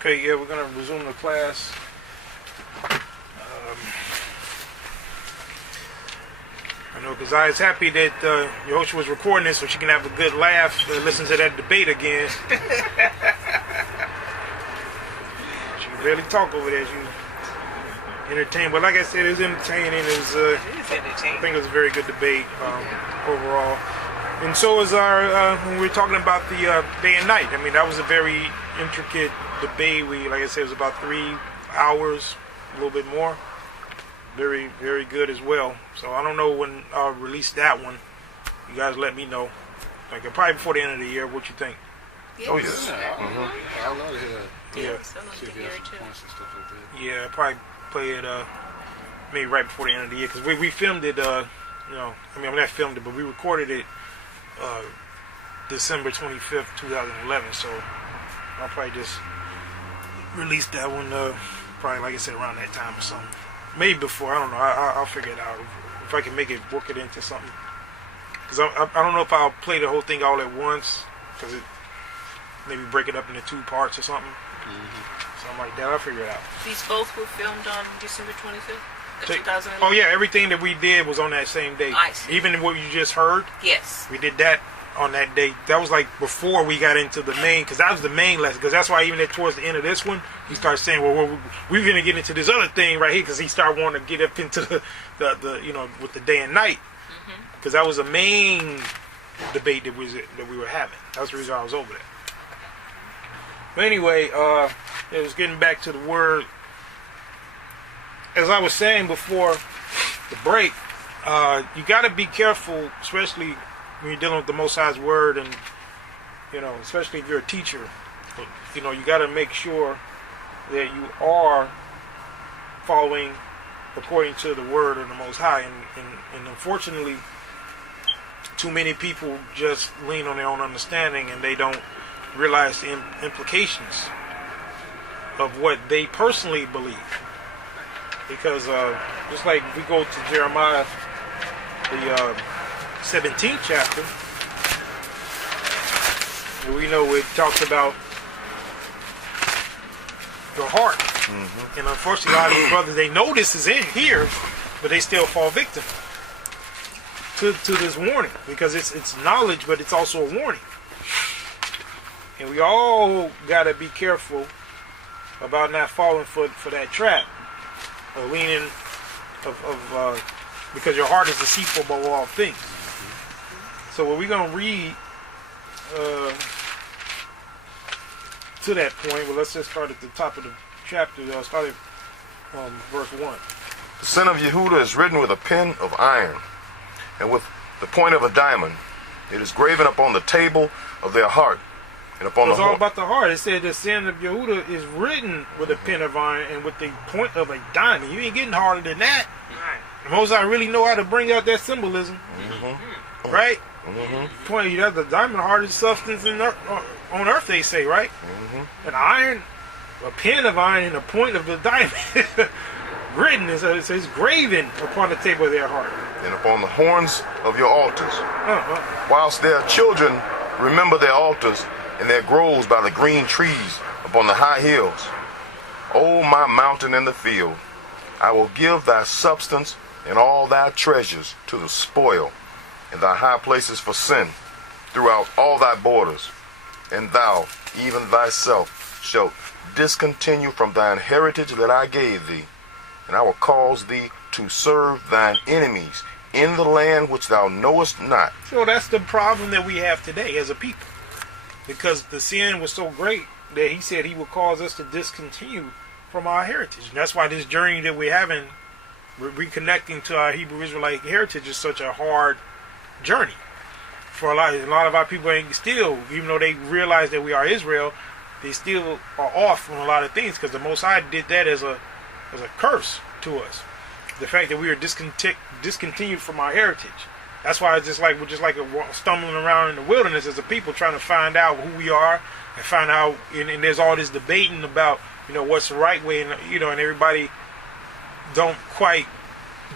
Okay, yeah, we're going to resume the class. I know, because I was happy that YHWH was recording this so she can have a good laugh and listen to that debate again. She can barely talk over there. She entertained. But like I said, it was entertaining. It is entertaining. I think it was a very good debate overall. And so is our, when we were talking about the day and night. I mean, that was a very intricate debate. Like I said, it was about 3 hours, a little bit more. Very, very good as well. So I don't know when I'll release that one. You guys let me know. Like probably before the end of the year. What you think? Yes. Oh, yes. I love to hear that. Yeah. See if you have some points and stuff like that. Yeah, I'll probably play it maybe right before the end of the year. Because we filmed it, you know, I mean, I'm not filmed it, but we recorded it December 25th, 2011. So I'll probably just release that one, probably, like I said, around that time or something. Maybe before, I don't know. I'll figure it out if I can work it into something. Because I don't know if I'll play the whole thing all at once, because maybe break it up into 2 parts or something. Something like that. I'll figure it out. These both were filmed on December 25th, 2011? Oh yeah, everything that we did was on that same day. I see. Even what you just heard. Yes. We did that on that day. That was like before we got into the main, because that was the main lesson. Because that's why even towards the end of this one, he started saying, well, we're going to get into this other thing right here, because he started wanting to get up into the you know, with the day and night. Because that was the main debate that we were having. That's the reason I was over there. But anyway, it was getting back to the word. As I was saying before the break, you got to be careful, especially when you're dealing with the Most High's word, and you know, especially if you're a teacher, you know, you got to make sure that you are following according to the word of the Most High. And unfortunately, too many people just lean on their own understanding, and they don't realize the implications of what they personally believe. Because just like if we go to Jeremiah, the 17th chapter, we know it talks about the heart. And unfortunately, a lot of these brothers, they know this is in here, but they still fall victim to this warning, because it's knowledge, but it's also a warning. And we all got to be careful about not falling for that trap of leaning because your heart is deceitful above all things. So what we're going to read to that point, well, let's just start at the top of the chapter, start at verse 1. The sin of Yahudah is written with a pen of iron, and with the point of a diamond. It is graven upon the table of their heart, and upon It's the all about the heart. It said the sin of Yahudah is written with a pen of iron and with the point of a diamond. You ain't getting harder than that. Right. Most I really know how to bring out that symbolism. Right? Point, you have the diamond, hardest substance on earth, they say, right? An iron, a pen of iron, and a point of the diamond. Written, it says graven upon the table of their heart. and upon the horns of your altars. Whilst their children remember their altars and their groves by the green trees upon the high hills. O my mountain in the field, I will give thy substance and all thy treasures to the spoil, and thy high places for sin throughout all thy borders. And thou, even thyself, shalt discontinue from thine heritage that I gave thee, and I will cause thee to serve thine enemies in the land which thou knowest not. So that's the problem that we have today as a people, because the sin was so great that he said he would cause us to discontinue from our heritage. And that's why this journey that we're having, reconnecting to our Hebrew Israelite heritage, is such a hard journey. For a lot of our people ain't still, even though they realize that we are Israel, they still are off on a lot of things, because the Most High did that as a curse to us. The fact that we are discontinued from our heritage. That's why it's just like we're just like stumbling around in the wilderness as a people, trying to find out who we are and find out. And there's all this debating about, what's the right way, and and everybody don't quite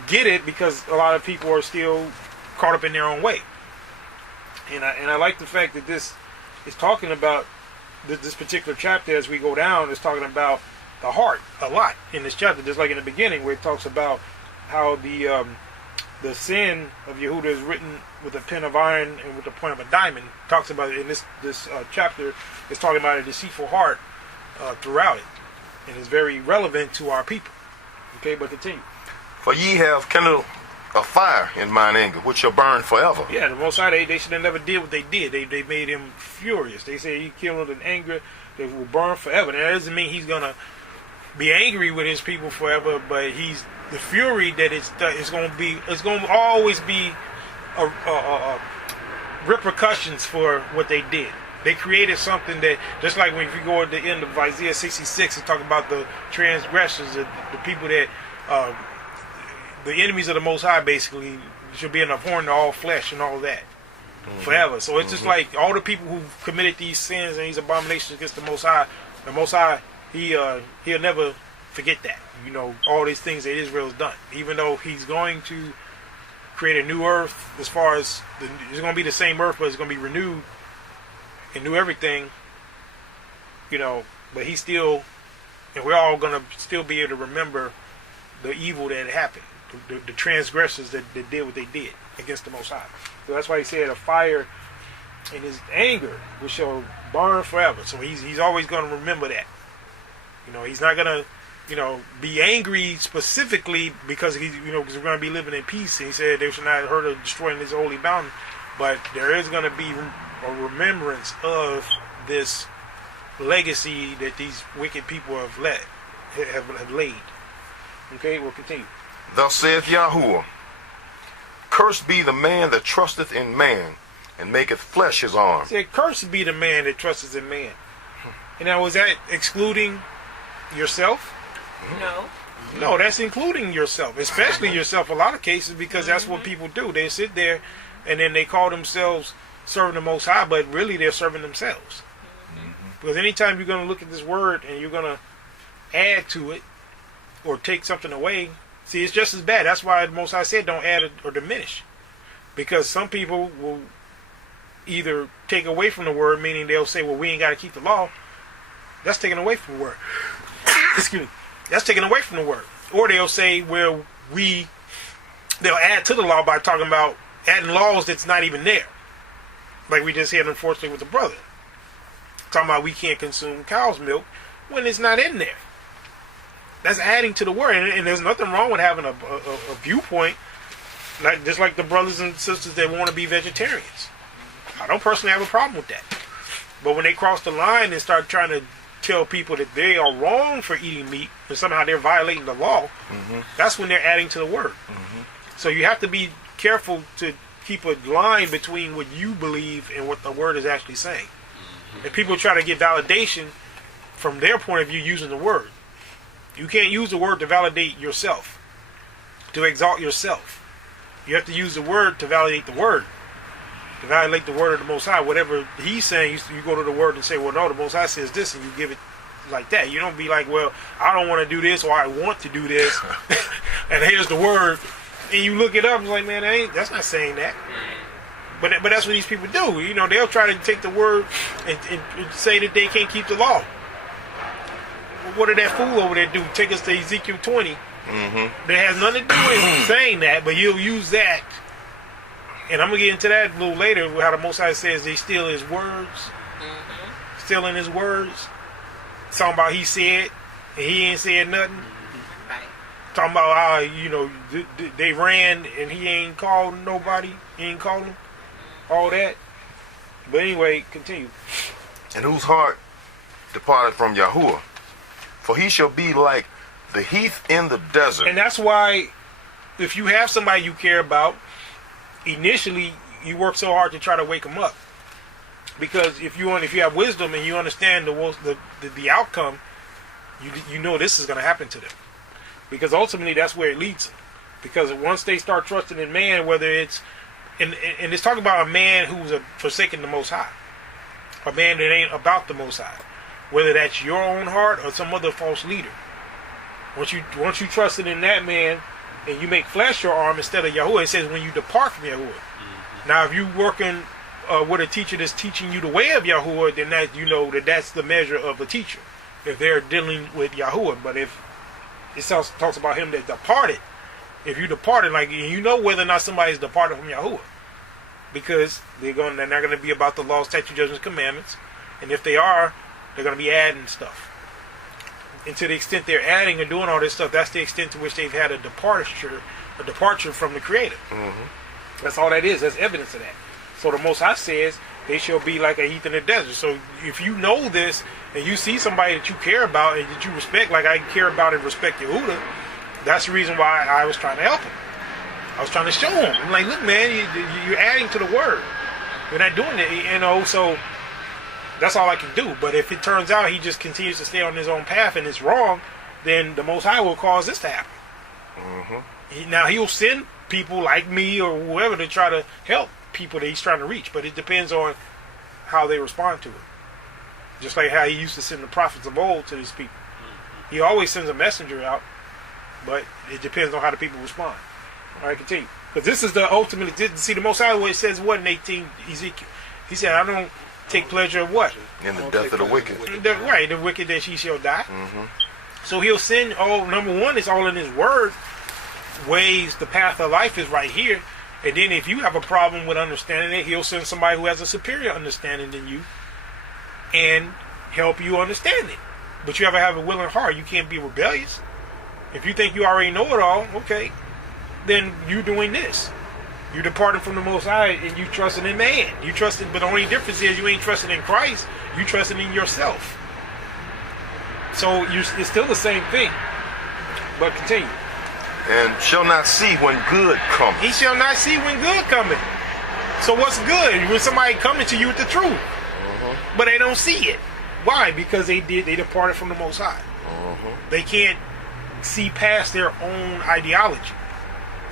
get it, because a lot of people are still caught up in their own way. And I like the fact that this is talking about this particular chapter, as we go down, is talking about the heart a lot in this chapter, just like in the beginning, where it talks about how the sin of Yahudah is written with a pen of iron and with the point of a diamond. It talks about it in this chapter. It's talking about a deceitful heart throughout it, and it's very relevant to our people. Okay, but continue. For ye have kindled a fire in mine anger, which shall burn forever. Yeah, the Most High, they should have never did what they did. They made him furious. They said he killed in anger that will burn forever. Now, that doesn't mean he's gonna be angry with his people forever, but he's the fury that it's going to always be repercussions for what they did. They created something that, just like when if you go at the end of Isaiah 66, it's talking about the transgressors, the people that, the enemies of the Most High, basically, should be an abhorrent to all flesh and all that forever. So it's just like all the people who committed these sins and these abominations against the Most High, he'll never forget that. You know, all these things that Israel's done. Even though he's going to create a new earth, as far as it's going to be the same earth, but it's going to be renewed and new everything. You know, but he's still, and we're all going to still be able to remember the evil that happened, the transgressors that did what they did against the Most High. So that's why he said a fire in his anger which shall burn forever. So he's always going to remember that. You know, he's not going to, you know, be angry specifically because he's, you know, because we're going to be living in peace. And he said they should not hurt or destroy in this holy mountain. But there is going to be a remembrance of this legacy that these wicked people have laid. Okay, we'll continue. Thus saith Yahuwah, cursed be the man that trusteth in man, and maketh flesh his arm. He said, cursed be the man that trusteth in man. And now, was that excluding yourself? No, that's including yourself, especially yourself a lot of cases, because that's what people do. They sit there and then they call themselves serving the Most High, but really they're serving themselves. Because anytime you're going to look at this word and you're going to add to it or take something away, see, it's just as bad. That's why the Most High said don't add or diminish. Because some people will either take away from the word, meaning they'll say, well, we ain't got to keep the law. That's taken away from the word. Excuse me. That's taken away from the word. Or they'll say, well, they'll add to the law by talking about adding laws that's not even there. Like we just had, unfortunately, with the brother. Talking about we can't consume cow's milk when it's not in there. That's adding to the word. And there's nothing wrong with having a viewpoint, just like the brothers and sisters that want to be vegetarians. I don't personally have a problem with that. But when they cross the line and start trying to tell people that they are wrong for eating meat and somehow they're violating the law, that's when they're adding to the word. So you have to be careful to keep a line between what you believe and what the word is actually saying. And people try to get validation from their point of view using the word. You can't use the word to validate yourself, to exalt yourself. You have to use the word to validate the word, to validate the word of the Most High. Whatever he's saying, you go to the word and say, well, no, the Most High says this, and you give it like that. You don't be like, well, I don't want to do this, or I want to do this, and here's the word, and you look it up and it's like, man, that's not saying that. But that's what these people do. You know, they'll try to take the word and say that they can't keep the law. What did that fool over there do? Take us to Ezekiel 20. That has nothing to do with saying that, but you'll use that. And I'm going to get into that a little later, how the Most High says they steal his words. Stealing his words. Talking about he said, and he ain't said nothing. Talking about how, you know, they ran and he ain't called nobody. He ain't called them. All that. But anyway, continue. And whose heart departed from Yahuwah, for he shall be like the heath in the desert. And that's why, if you have somebody you care about, initially you work so hard to try to wake them up. Because if you have wisdom and you understand the outcome, you know this is going to happen to them. Because ultimately that's where it leads them. Because once they start trusting in man, whether it's and it's talking about a man who's forsaken the Most High, a man that ain't about the Most High, whether that's your own heart or some other false leader. Once you trusted in that man and you make flesh your arm instead of Yahuwah, it says when you depart from Yahuwah. Now if you working with a teacher that's teaching you the way of Yahuwah, then that you know that's the measure of a teacher. If they're dealing with Yahuwah, but if it talks about him that departed, if you departed, like you know whether or not somebody's departed from Yahuwah, because they're not going to be about the law, statute, judgments, commandments, and if they are, they're going to be adding stuff. And to the extent they're adding and doing all this stuff, that's the extent to which they've had a departure from the Creator. Mm-hmm. That's all that is. That's evidence of that. So the Most High says they shall be like a heath in the desert. So if you know this and you see somebody that you care about and that you respect, like I care about and respect Yahudah, that's the reason why I was trying to help him. I was trying to show him. I'm like, look, man, you're adding to the word. You're not doing it, you know. So that's all I can do. But if it turns out he just continues to stay on his own path and it's wrong, then the Most High will cause this to happen. Mm-hmm. Now he'll send people like me or whoever to try to help people that he's trying to reach, but it depends on how they respond to it. Just like how he used to send the prophets of old to these people. He always sends a messenger out, but it depends on how the people respond. All right, continue. Because this is the ultimate. See, the Most High way says what in 18 Ezekiel? He said, I don't take pleasure of what? In the death of the wicked. Right, the wicked that she shall die. Mm-hmm. So he'll send, number one, it's all in his word. Ways, the path of life is right here. And then if you have a problem with understanding it, he'll send somebody who has a superior understanding than you and help you understand it. But you have to have a willing heart. You can't be rebellious. If you think you already know it all, okay, then you're doing this. You're departing from the Most High and you trusting in man. You trusting, but the only difference is you ain't trusting in Christ. You trusting in yourself. So it's still the same thing. But continue. And shall not see when good cometh. He shall not see when good cometh. So what's good? When somebody coming to you with the truth. Mm-hmm. But they don't see it. Why? Because they departed from the Most High. Mm-hmm. They can't see past their own ideology.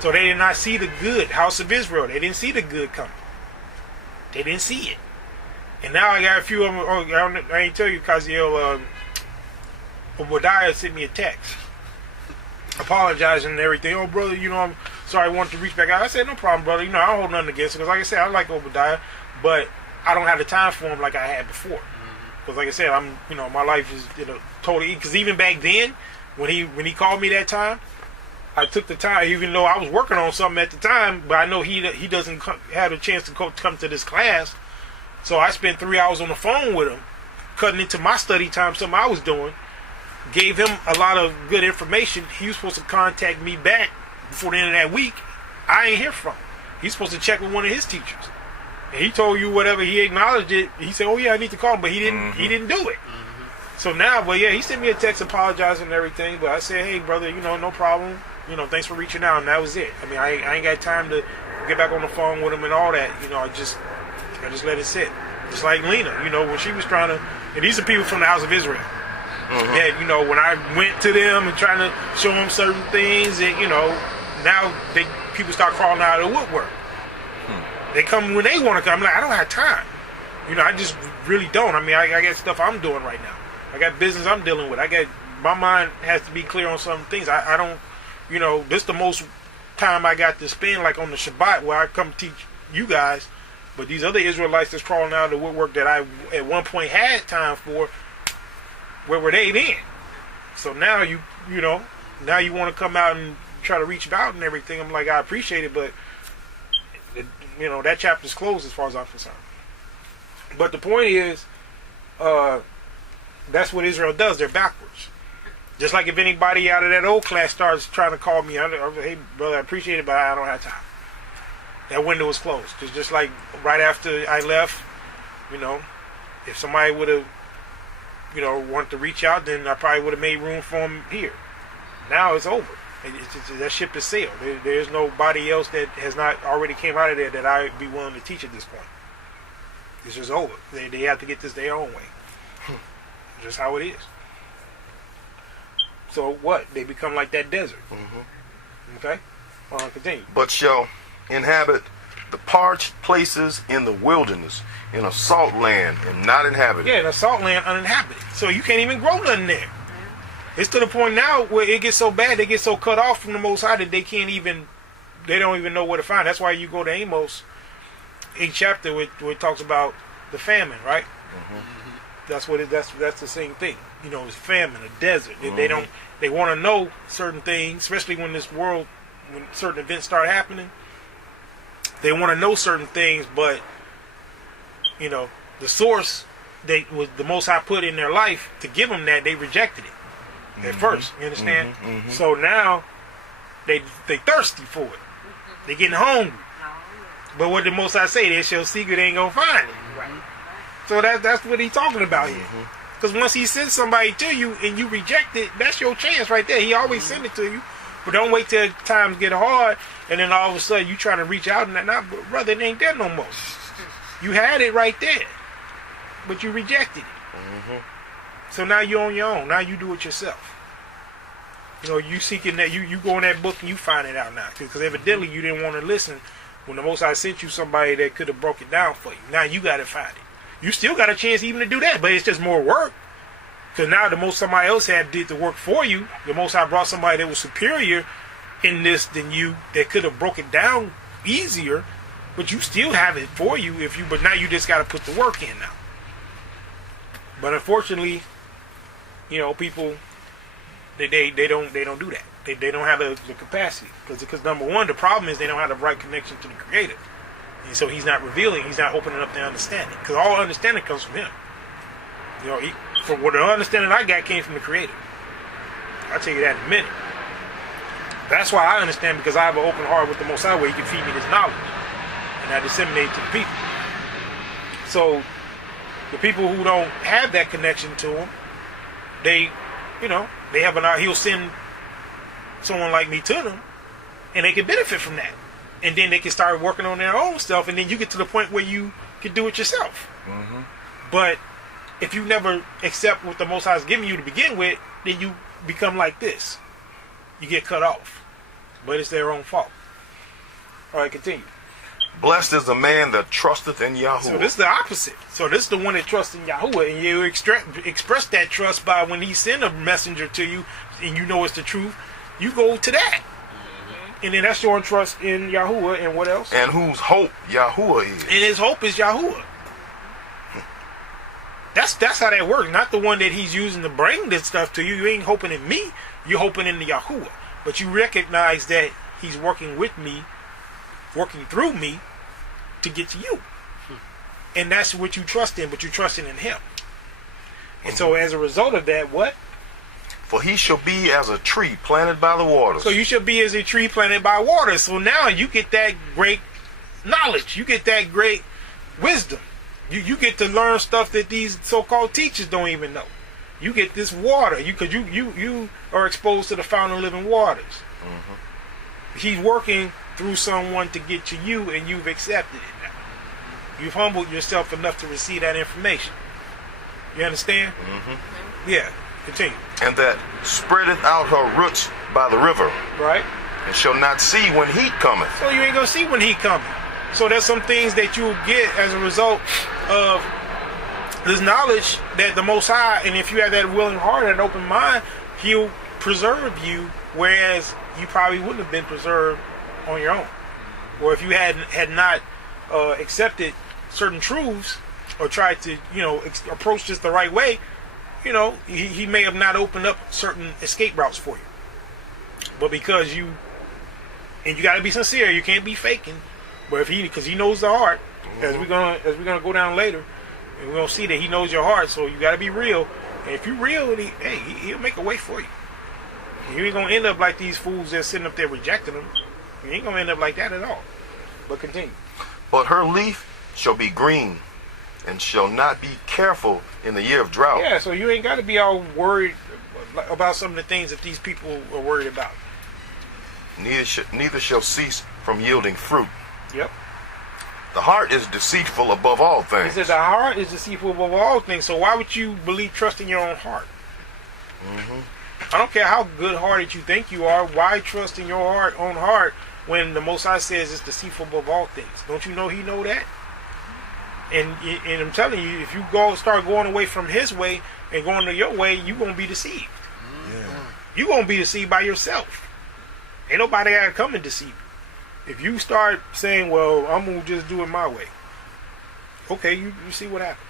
So they did not see the good. House of Israel, they didn't see the good coming. They didn't see it. And now I got a few of them. I ain't tell you, Kaziel, Obadiah sent me a text apologizing and everything. Oh, brother, I'm sorry, I wanted to reach back out. I said, no problem, brother. I don't hold nothing against it. Because like I said, I like Obadiah, but I don't have the time for him like I had before. Because like I said, my life is totally. Because even back then, when he called me that time, I took the time, even though I was working on something at the time. But I know he doesn't have a chance to come to this class, so I spent 3 hours on the phone with him, cutting into my study time, something I was doing. Gave him a lot of good information. He was supposed to contact me back before the end of that week. I ain't hear from him. He's supposed to check with one of his teachers. And he told you whatever, he acknowledged it. He said, oh yeah, I need to call him, but he didn't do it. Mm-hmm. So now, but yeah, he sent me a text apologizing and everything, but I said, hey brother, no problem. Thanks for reaching out, and that was it. I mean, I ain't got time to get back on the phone with him and all that. I just let it sit. Just like Lena, when she was trying to, and these are people from the House of Israel. Mm-hmm. That when I went to them and trying to show them certain things, and now people start crawling out of the woodwork. They come when they want to come. I'm like, I don't have time. I just really don't. I mean, I got stuff I'm doing right now. I got business I'm dealing with. My mind has to be clear on some things. I don't. This the most time I got to spend, like on the Shabbat, where I come teach you guys. But these other Israelites that's crawling out of the woodwork that I at one point had time for, where were they then? So now now you want to come out and try to reach out and everything. I'm like, I appreciate it, but that chapter's closed as far as I'm concerned. But the point is, that's what Israel does. They're backwards. Just like if anybody out of that old class starts trying to call me, hey brother, I appreciate it, but I don't have time. That window was closed. Just like right after I left, if somebody would have wanted to reach out, then I probably would have made room for them here. Now it's over. That ship is sailed. There's nobody else that has not already came out of there that I'd be willing to teach at this point. It's just over. They have to get this their own way. Just how it is. So what? They become like that desert. Mm-hmm. Okay? Continue. But shall inhabit the parched places in the wilderness, in a salt land and not inhabited. Yeah, in a salt land uninhabited. So you can't even grow nothing there. It's to the point now where it gets so bad, they get so cut off from the Most High that they don't even know where to find. That's why you go to Amos 8th chapter where it talks about the famine, right? That's what that's the same thing. You know, it's famine, a desert. They want to know certain things, especially when when certain events start happening. They want to know certain things, but you know, the source was the Most High put in their life to give them that, they rejected it at first. You understand? So now they thirsty for it. They getting hungry. But what the Most High say, they shall seek it, they ain't gonna find it. Right. So that's what he's talking about here. Because once he sends somebody to you and you reject it, that's your chance right there. He always send it to you. But don't wait till times get hard and then all of a sudden you trying to reach out and that, brother, it ain't there no more. You had it right there, but you rejected it. So now you're on your own. Now you do it yourself. You know, you seeking that, you go in that book and you find it out now. Because evidently you didn't want to listen when the Most High sent you somebody that could have broke it down for you. Now you got to find it. You still got a chance even to do that, but it's just more work. Because now somebody else did the work for you. The Most High brought somebody that was superior in this than you, that could have broke it down easier, but you still have it for you but now you just got to put the work in now. But unfortunately, you know, people they don't do that. They don't have the capacity because number one, the problem is they don't have the right connection to the Creator, and so He's not revealing. He's not opening up their understanding because all understanding comes from Him. You know, from what the understanding I got came from the Creator. I'll tell you that in a minute. That's why I understand, because I have an open heart with the Most High where He can feed me this knowledge and I disseminate it to the people. So the people who don't have that connection to Him, they have He'll send someone like me to them, and they can benefit from that, and then they can start working on their own stuff, and then you get to the point where you can do it yourself. But if you never accept what the Most High is giving you to begin with, then you become like this. You get cut off. But it's their own fault. All right, continue. Blessed is the man that trusteth in Yahuwah. So this is the opposite. So this is the one that trusts in Yahuwah, and you express that trust by when He send a messenger to you, and you know it's the truth. You go to that. And then that's showing trust in Yahuwah, and what else? And whose hope Yahuwah is. And his hope is Yahuwah. That's how that works. Not the one that He's using to bring this stuff to you. You ain't hoping in me. You're hoping in the Yahuwah. But you recognize that He's working with me, working through me to get to you. And that's what you trust in, but you're trusting in Him. And so as a result of that, what? For he shall be as a tree planted by the waters. So you shall be as a tree planted by water. So now you get that great knowledge. You get that great wisdom. You get to learn stuff that these so-called teachers don't even know. You get this water. Because you are exposed to the fountain of living waters. He's working through someone to get to you, and you've accepted it now. You've humbled yourself enough to receive that information. You understand? Yeah. Continue. And that spreadeth out her roots by the river. Right. And shall not see when heat cometh. So you ain't going to see when heat cometh. So there's some things that you'll get as a result of this knowledge that the Most High, and if you have that willing heart and open mind, He'll preserve you, whereas you probably wouldn't have been preserved on your own. Or if you had not accepted certain truths or tried to, approach this the right way, he may have not opened up certain escape routes for you. But because you got to be sincere, you can't be faking. But because He knows the heart, as we're gonna go down later, and we're gonna see that He knows your heart. So you got to be real. And if you're real, He'll make a way for you. You ain't gonna end up like these fools that's sitting up there rejecting Him. You ain't gonna end up like that at all. But continue. But her leaf shall be green, and shall not be careful in the year of drought. Yeah, so you ain't got to be all worried about some of the things that these people are worried about. Neither shall cease from yielding fruit. Yep. The heart is deceitful above all things. He says the heart is deceitful above all things. So why would you trust in your own heart? I don't care how good-hearted you think you are. Why trust in your own heart when the Most High says it's deceitful above all things? Don't you know He know that? And I'm telling you, if you start going away from His way and going to your way, you're going to be deceived. You're going to be deceived by yourself. Ain't nobody got to come and deceive you. If you start saying, well, I'm going to just do it my way, Okay, you see what happened.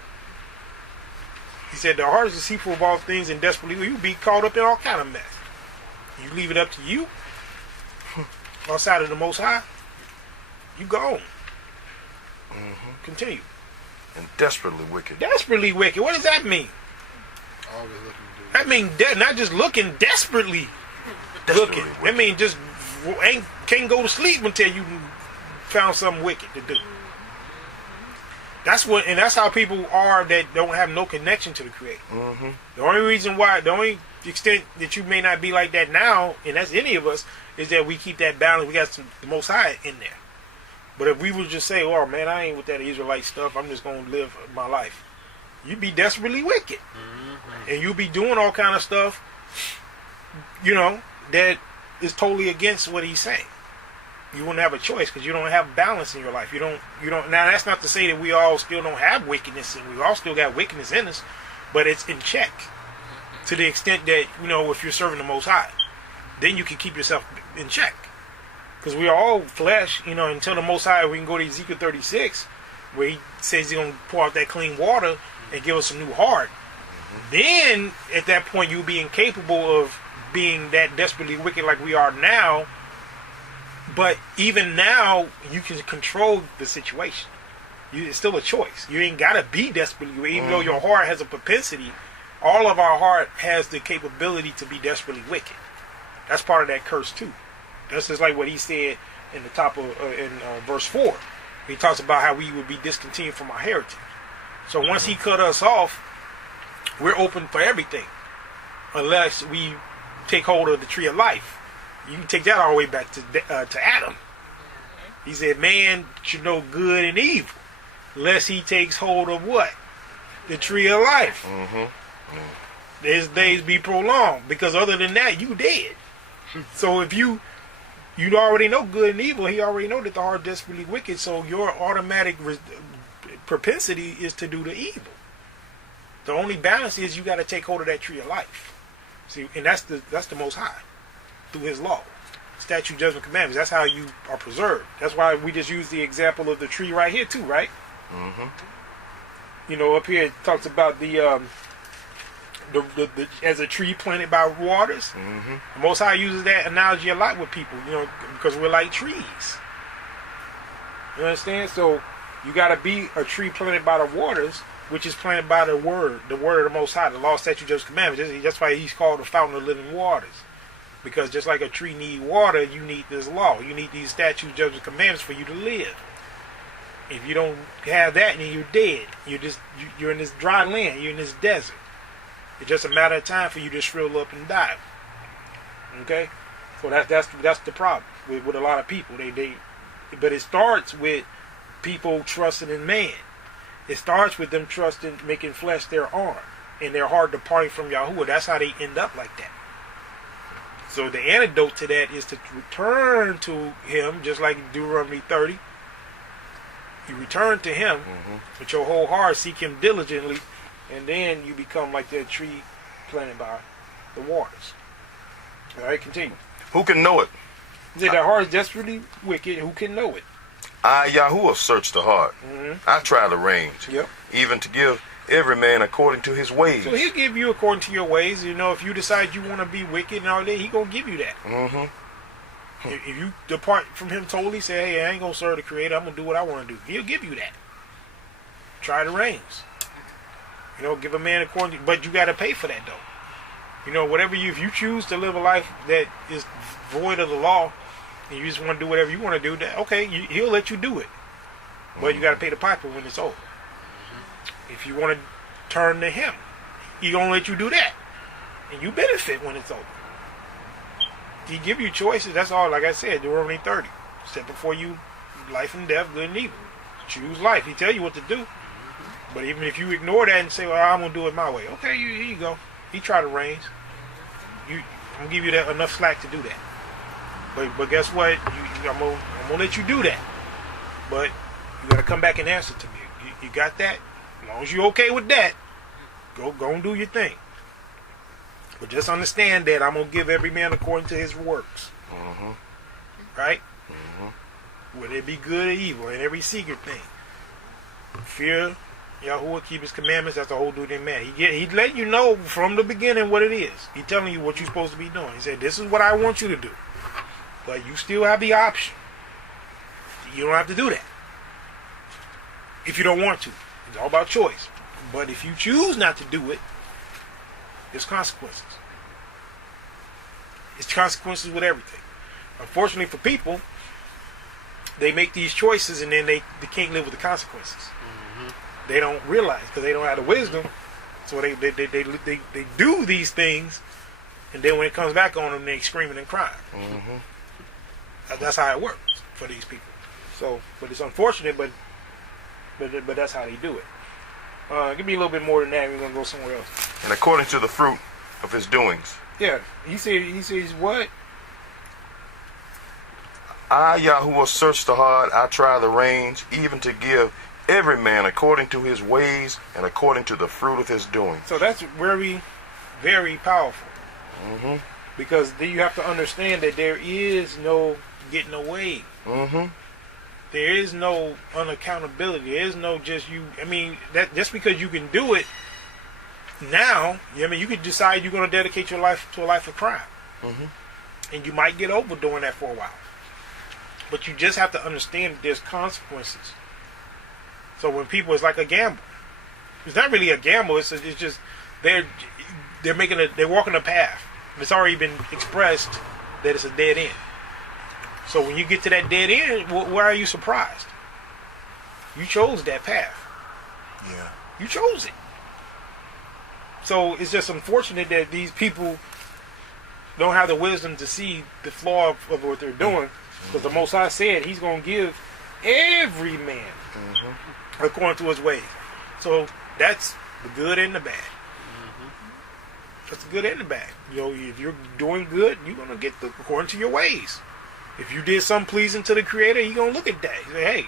He said the heart is deceitful of all things and desperately you be caught up in all kind of mess. You leave it up to you, outside of the Most High, you gone. Continue. And desperately wicked. Desperately wicked. What does that mean? Always looking to do. That means not just looking, desperately looking. Wicked. That means just can't go to sleep until you found something wicked to do. That's how people are that don't have no connection to the Creator. The only extent that you may not be like that now, and that's any of us, is that we keep that balance. We got the Most High in there. But if we would just say, "Oh man, I ain't with that Israelite stuff. I'm just gonna live my life," you'd be desperately wicked, and you'll be doing all kind of stuff, that is totally against what He's saying. You wouldn't have a choice because you don't have balance in your life. You don't. Now that's not to say that we all still don't have wickedness, and we all still got wickedness in us, but it's in check to the extent that if you're serving the Most High, then you can keep yourself in check. Because we are all flesh, until the Most High. We can go to Ezekiel 36, where He says He's going to pour out that clean water and give us a new heart. Then at that point you'll be incapable of being that desperately wicked like we are now. But even now, you can control the situation. It's still a choice. You ain't got to be desperately wicked. Even though your heart has a propensity, all of our heart has the capability to be desperately wicked. That's part of that curse too. That's just like what He said in the top of verse 4. He talks about how we would be discontinued from our heritage. So once He cut us off, we're open for everything. Unless we take hold of the tree of life. You can take that all the way back to Adam. He said, man should know good and evil, lest he takes hold of what? The tree of life. His days be prolonged, because other than that, you dead. So if you already know good and evil, He already know that the heart is desperately wicked, so your automatic propensity is to do the evil. The only balance is you got to take hold of that tree of life. See, and that's the Most High. Through His law, statute, judgment, commandments. That's how you are preserved. That's why we just use the example of the tree right here too, right? Up here it talks about the as a tree planted by waters. The Most High uses that analogy a lot with people, because we're like trees. You understand? So you got to be a tree planted by the waters, which is planted by the word of the Most High, the law, statute, judgment, commandments. That's why He's called the fountain of living waters. Because just like a tree need water, you need this law. You need these statutes, judgments, commandments for you to live. If you don't have that, then you're dead. You're in this dry land. You're in this desert. It's just a matter of time for you to shrivel up and die. Okay, so that's the problem with a lot of people. But it starts with people trusting in man. It starts with them making flesh their arm and their heart departing from Yahudah. That's how they end up like that. So the antidote to that is to return to Him, just like Deuteronomy 30. You return to Him with your whole heart, seek Him diligently, and then you become like that tree planted by the waters. All right, continue. Who can know it? He said the heart is desperately wicked. Who can know it? I, Yahuwah, search the heart. I try the reins, even to give every man according to his ways. So He'll give you according to your ways. If you decide you want to be wicked and all that, He gonna give you that. If you depart from Him totally, say, hey, I ain't gonna serve the Creator, I'm gonna do what I want to do, He'll give you that. Try the reins. Give a man according to, but you got to pay for that though. Whatever if you choose to live a life that is void of the law, and you just want to do whatever you want to do, that okay, He'll let you do it, but you got to pay the piper when it's over. If you want to turn to Him, He gonna let you do that, and you benefit when it's over. He give you choices. That's all. Like I said, Deuteronomy 30, set before you life and death, good and evil. Choose life. He tell you what to do. But even if you ignore that and say, "Well, I'm gonna do it my way," okay, here you go. He try the reins. I'm gonna give you that enough slack to do that. But guess what? I'm gonna let you do that. But you gotta come back and answer to me. You got that? As long as you're okay with that, go and do your thing. But just understand that I'm going to give every man according to his works. Right? Whether it be good or evil, and every secret thing. fear Yahudah, keep his commandments. That's the whole duty of man. He let you know from the beginning what it is. He's telling you what you're supposed to be doing. He said, this is what I want you to do. But you still have the option. You don't have to do that. If you don't want to. It's all about choice. But if you choose not to do it, there's consequences. It's consequences with everything. Unfortunately for people, they make these choices and then they can't live with the consequences. Mm-hmm. They don't realize because they don't have the wisdom. So they do these things, and then when it comes back on them, they screaming and crying. Mm-hmm. That's how it works for these people. So, but it's unfortunate, but that's how they do it. Give me a little bit more than that. We're gonna go somewhere else. And according to the fruit of his doings. Yeah, he says what? I, Yahuwah, search the heart, I try the reins, even to give every man according to his ways and according to the fruit of his doing. So that's very, very powerful. Mm-hmm. Because then you have to understand that there is no getting away. Mm-hmm. There is no unaccountability. There is no just you. I mean, that just because you can do it now, I mean, you could decide you're going to dedicate your life to a life of crime. Mm-hmm. And you might get over doing that for a while. But you just have to understand that there's consequences. So when people, it's like a gamble. It's not really a gamble. It's just they're walking a path. It's already been expressed that it's a dead end. So when you get to that dead end, why are you surprised? You chose that path. Yeah. You chose it. So it's just unfortunate that these people don't have the wisdom to see the flaw of what they're doing. Because the Most High said He's going to give every man according to his ways. So that's the good and the bad. That's the good and the bad. You know, if you're doing good, you're going to get according to your ways. If you did something pleasing to the Creator, He's going to look at that. He say, hey,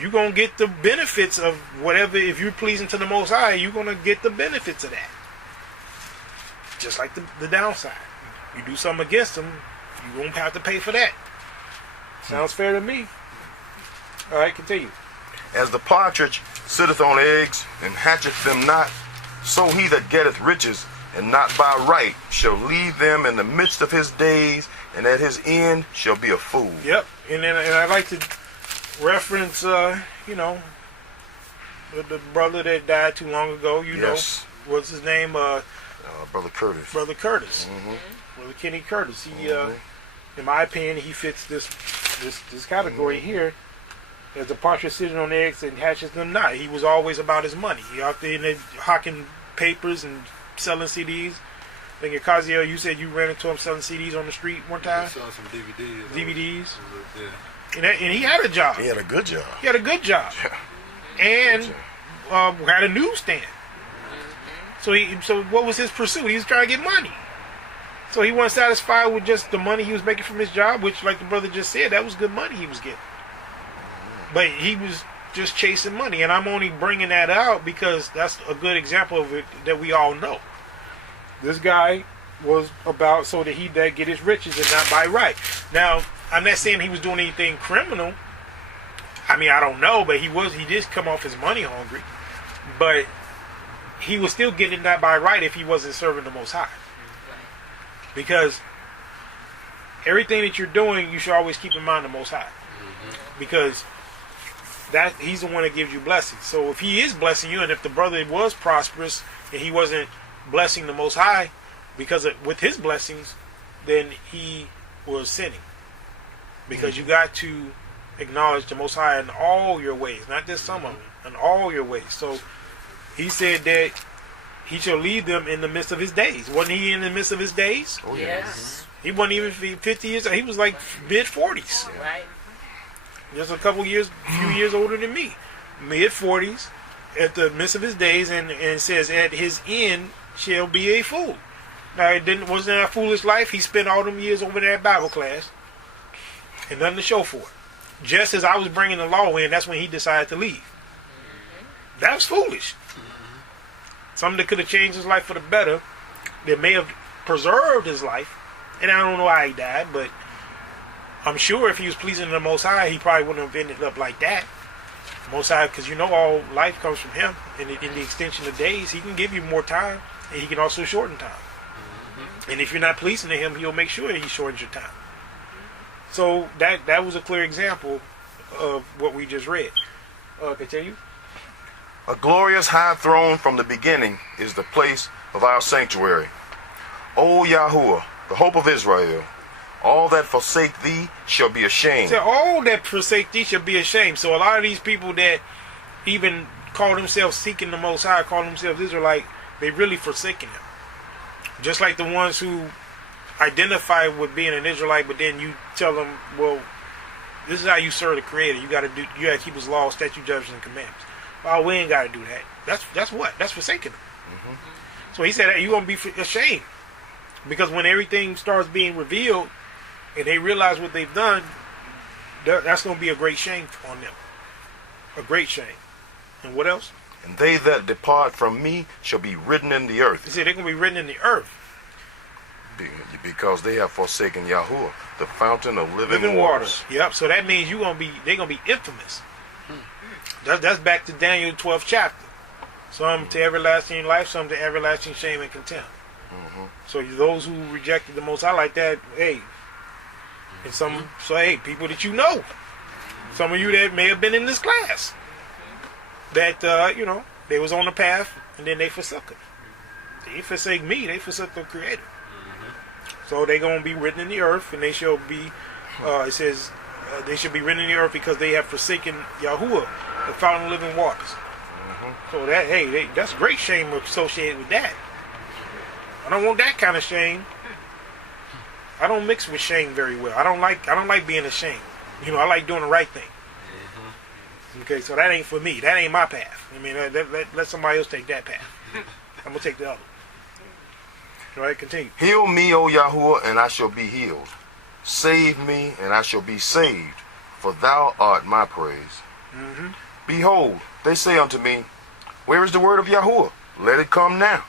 you're going to get the benefits of whatever. If you're pleasing to the Most High, you're going to get the benefits of that. Just like the downside. You do something against Him, you won't have to pay for that. Sounds fair to me. All right, continue. As the partridge sitteth on eggs and hatcheth them not, so he that getteth riches and not by right shall leave them in the midst of his days, and at his end shall be a fool. Yep, and I like to reference, the brother that died too long ago. You know, what's his name? Brother Curtis. Brother Curtis. Mm-hmm. Brother Kenny Curtis. He, in my opinion, he fits this category here. As the partridge sitting on eggs and hatches them not. He was always about his money. He out there in there hawking papers and selling CDs. I think Akaziel, you said you ran into him selling CDs on the street one time. Selling some DVDs. DVDs. Yeah. And he had a job. He had a good job. He had a good job. Yeah. And had a newsstand. So what was his pursuit? He was trying to get money. So he wasn't satisfied with just the money he was making from his job, which, like the brother just said, that was good money he was getting. But he was just chasing money. And I'm only bringing that out because that's a good example of it that we all know. This guy was about so that he'd get his riches and not by right. Now, I'm not saying he was doing anything criminal. I mean, I don't know, but he did come off his money hungry. But he was still getting that by right if he wasn't serving the Most High. Because everything that you're doing, you should always keep in mind the Most High. Because He's the one that gives you blessings. So if He is blessing you, and if the brother was prosperous and he wasn't blessing the Most High with his blessings, then he was sinning. Because you got to acknowledge the Most High in all your ways, not just some of them, in all your ways. So He said that He shall lead them in the midst of His days. Wasn't He in the midst of His days? Oh, yes. He wasn't even 50 years old. He was like mid-40s. Right. Just a few years older than me. Mid-40s, at the midst of His days, and it says, at His end shall be a fool. Now, wasn't that a foolish life? He spent all them years over there at Bible class, and nothing to show for it. Just as I was bringing the law in, that's when he decided to leave. That was foolish. Something that could have changed his life for the better, that may have preserved his life, and I don't know how he died, but I'm sure if he was pleasing to the Most High, he probably wouldn't have ended up like that. Most High, because you know all life comes from Him. In the extension of days, He can give you more time, and He can also shorten time. And if you're not pleasing to Him, He'll make sure He shortens your time. So that was a clear example of what we just read. Continue. A glorious high throne from the beginning is the place of our sanctuary. O Yahuwah, the hope of Israel, all that forsake thee shall be ashamed. So all that forsake thee shall be ashamed. So a lot of these people that even call themselves seeking the Most High, call themselves Israelite, they really forsaken Him. Just like the ones who identify with being an Israelite, but then you tell them, well, this is how you serve the Creator. You got to keep His laws, statutes, judgments, and commandments. Oh, we ain't got to do that. That's what? That's forsaking Him. Mm-hmm. So He said that you're going to be ashamed. Because when everything starts being revealed and they realize what they've done, that's going to be a great shame on them. A great shame. And what else? And they that depart from me shall be written in the earth. He said they're going to be written in the earth. Because they have forsaken Yahuwah, the fountain of living waters. Yep. So that means they're going to be infamous. That's back to Daniel 12th chapter. Some to everlasting life, some to everlasting shame and contempt. Mm-hmm. So those who rejected the Most High like that, hey, and some, so hey, people that you know, some of you that may have been in this class, that they was on the path and then they forsook Him. They didn't forsake me; they forsook the Creator. So they're going to be written in the earth, and they shall be, it says, they should be written in the earth because they have forsaken Yahuwah, the fountain of living waters. Mm-hmm. So that, hey, that's great shame associated with that. I don't want that kind of shame. I don't mix with shame very well. I don't like being ashamed. I like doing the right thing. Mm-hmm. Okay, so that ain't for me. That ain't my path. I mean, let somebody else take that path. I'm going to take the other. All right, continue. Heal me, O Yahuwah, and I shall be healed. Save me, and I shall be saved, for thou art my praise. Mm-hmm. Behold, they say unto me, where is the word of Yahuwah? Let it come now.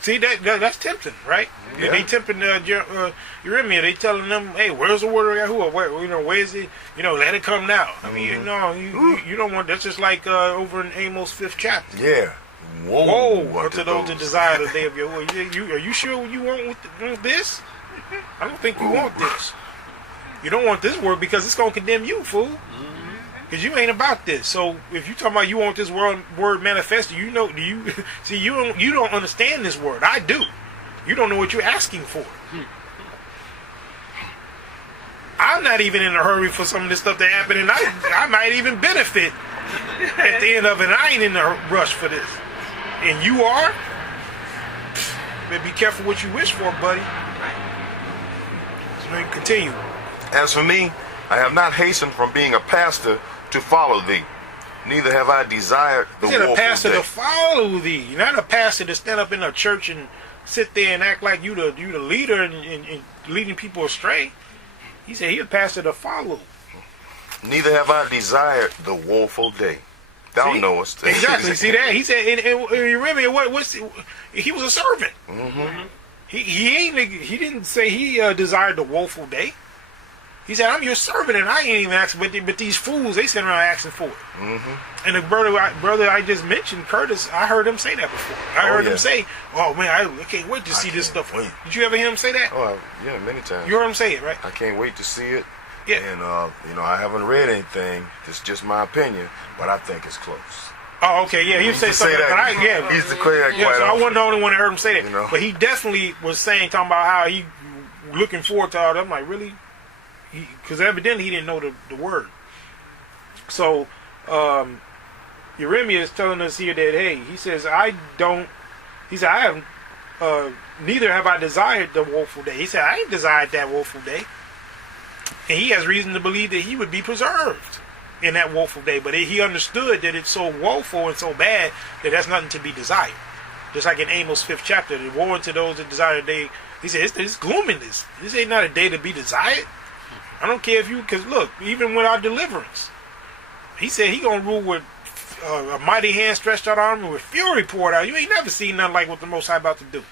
See, that's tempting, right? Yeah. They tempting Jeremiah. They telling them, hey, where's the word of Yahuwah? Where is it? Let it come now. I mean, you don't want. That's just like over in Amos 5th chapter. Yeah. Woe unto those that desire the day of Yahuwah. Are you sure you want this? I don't think you want this. You don't want this word because it's going to condemn you, fool. Because you ain't about this. So if you talking about you want this word manifested, you don't understand this word. I do. You don't know what you're asking for. I'm not even in a hurry for some of this stuff to happen, and I might even benefit at the end of it. I ain't in a rush for this. And you are? Better be careful what you wish for, buddy. So continue. As for me, I have not hastened from being a pastor to follow thee, neither have I desired the woeful day. A pastor to follow thee. You're not a pastor to stand up in a church and sit there and act like you the leader and leading people astray. He said he's a pastor to follow. Neither have I desired the woeful day. Thou knowest. Exactly. See that? He said, and remember, he was a servant. Mm-hmm. He didn't say he desired the woeful day. He said, I'm your servant, and I ain't even asking, but these fools, they sit around asking for it. Mm-hmm. And the brother I just mentioned, Curtis, I heard him say that before. I heard him say, oh, man, I can't wait to see this stuff. Did you ever hear him say that? Oh, yeah, many times. You heard him say it, right? I can't wait to see it. Yeah. And, I haven't read anything. It's just my opinion, but I think it's close. Oh, okay, yeah, he say something like that. He's declared quite so often. I wasn't the only one that heard him say that. But he definitely was talking about how he looking forward to all that. I'm like, really? Because evidently he didn't know the word. So, Jeremiah is telling us here that, hey, he says, neither have I desired the woeful day. He said, I ain't desired that woeful day. And he has reason to believe that he would be preserved in that woeful day. But he understood that it's so woeful and so bad that that's nothing to be desired. Just like in Amos 5th chapter, the woe unto those that desire the day. He said, it's gloom in this. This ain't not a day to be desired. I don't care if you, because look, even with our deliverance, he said he going to rule with a mighty hand stretched out arm and with fury poured out. You ain't never seen nothing like what the Most High about to do.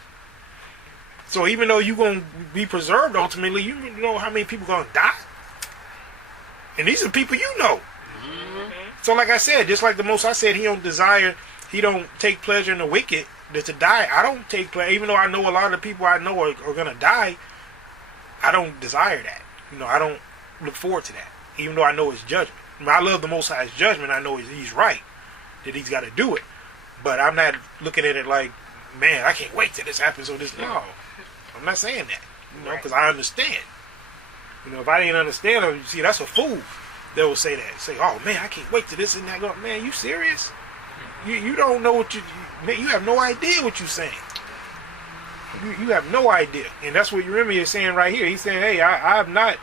So even though you're going to be preserved ultimately, you know how many people going to die? And these are people you know. Mm-hmm. So like I said, just like the Most High said, he don't take pleasure in the wicked to die. I don't take pleasure, even though I know a lot of the people I know are going to die. I don't desire that. I don't look forward to that, even though I know it's judgment. I love the Most High's judgment. I know he's right, that he's got to do it. But I'm not looking at it like, man, I can't wait till this happens or this. No, I'm not saying that, because I understand. If I didn't understand, you see, that's a fool. They will say that. Say, oh, man, I can't wait till this and that. Go, man, you serious? You don't know what man, you have no idea what you're saying. You have no idea. And that's what Yeremiah is saying right here. He's saying, hey, I have not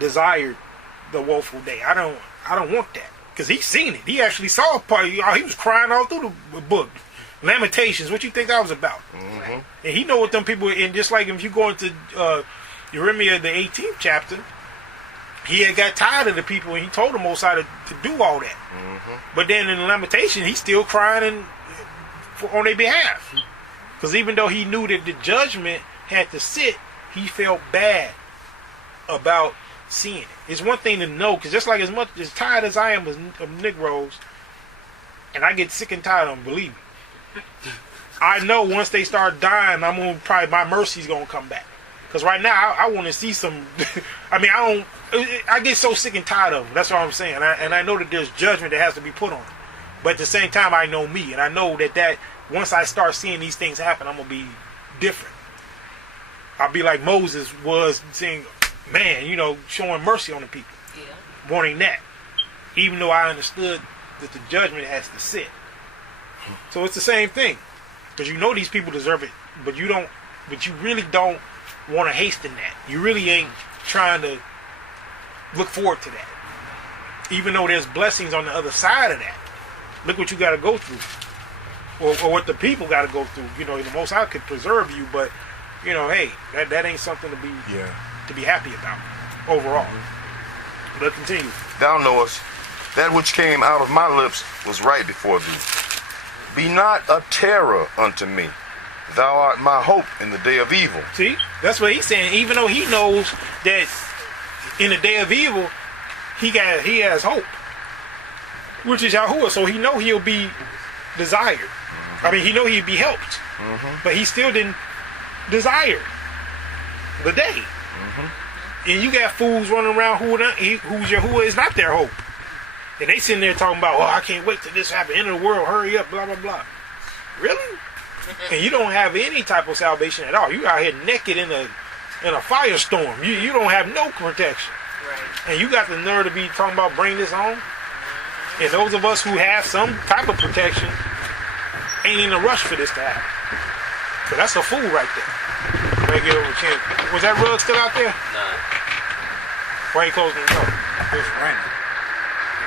desired the woeful day. I don't want that. Because he's seen it. He actually saw a part. He was crying all through the book. Lamentations. What you think that was about? Mm-hmm. And he know what them people. And just like if you go into Jeremiah the 18th chapter, he had got tired of the people, and he told the Most High to do all that. Mm-hmm. But then in the Lamentation, he's still crying on their behalf. Because even though he knew that the judgment had to sit, he felt bad about seeing it. It's one thing to know, because just like as tired as I am of Negroes, and I get sick and tired of them, believe me, I know once they start dying, my mercy's gonna come back. Because right now, I want to see some. I get so sick and tired of them. That's what I'm saying. And I know that there's judgment that has to be put on it. But at the same time, I know me, and I know that once I start seeing these things happen, I'm gonna be different. I'll be like Moses was saying, man, showing mercy on the people, wanting that, even though I understood that the judgment has to sit. So it's the same thing, because these people deserve it, but you really don't want to hasten that. You really ain't trying to look forward to that, even though there's blessings on the other side of that. Look what you got to go through, or what the people got to go through. The Most High could preserve you, but hey, that ain't something to be happy about overall. But continue. Thou knowest that which came out of my lips was right before thee. Be not a terror unto me. Thou art my hope in the day of evil. See, that's what he's saying. Even though he knows that in the day of evil, he has hope, which is Yahuwah. So he know he'll be desired. Mm-hmm. He know he'd be helped, mm-hmm. but he still didn't desire the day. Mm-hmm. And you got fools running around who's Yahuwah is not their hope, and they sitting there talking about, oh, I can't wait till this happen. End of the world, hurry up, blah blah blah. Really? And you don't have any type of salvation at all. You out here naked in a firestorm. You don't have no protection. Right. And you got the nerve to be talking about bring this home. And those of us who have some type of protection ain't in a rush for this to happen. So that's a fool right there. Make it over a chance. Was that rug still out there? Nah. Why ain't closing the door? It's raining.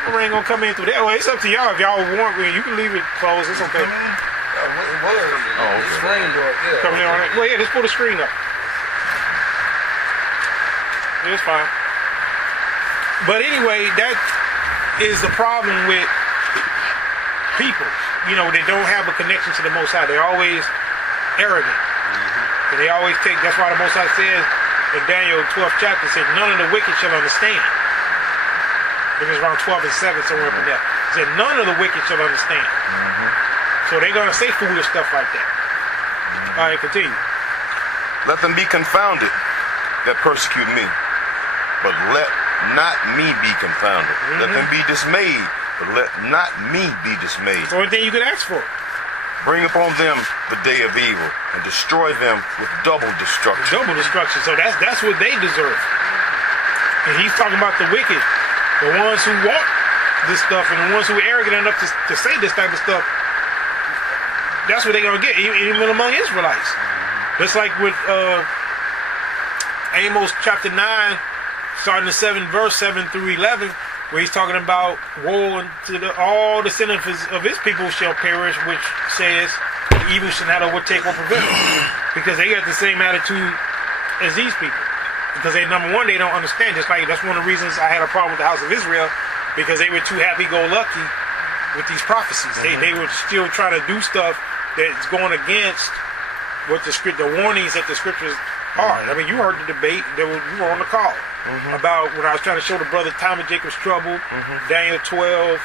The rain gonna come in through there. Well, it's up to y'all. If y'all want, you can leave it closed. It's okay. It was. It's raining door. Yeah. Coming in on it. Well, yeah, just pull the screen up. It's fine. But anyway, that is the problem with people. They don't have a connection to the Most High. They're always arrogant. Mm-hmm. And they always take. That's why the Most High says in Daniel 12th chapter, said, none of the wicked shall understand. I think it's around 12 and 7, somewhere up in there. It said, none of the wicked shall understand. Mm-hmm. So they're going to say foolish stuff like that. Mm-hmm. All right, continue. Let them be confounded that persecute me, but let not me be confounded. Mm-hmm. Let them be dismayed, but let not me be dismayed. It's the only thing you could ask for. Bring upon them the day of evil, and destroy them with double destruction. Double destruction. So that's what they deserve. And he's talking about the wicked, the ones who want this stuff, and the ones who are arrogant enough to say this type of stuff. That's what they're going to get, even among Israelites. Just like with Amos chapter 9, starting the 7th verse, 7 through 11, where he's talking about woe unto all the sin of his people shall perish, which says the evil shall not overtake or prevent them. Because they got the same attitude as these people. Because number one, they don't understand. Just like that's one of the reasons I had a problem with the house of Israel, because they were too happy-go-lucky with these prophecies. Mm-hmm. They were still trying to do stuff that's going against what the warnings that the scriptures are. I mean, you heard the debate. You were on the call. about when I was trying to show the brother time of Jacob's trouble, Daniel 12,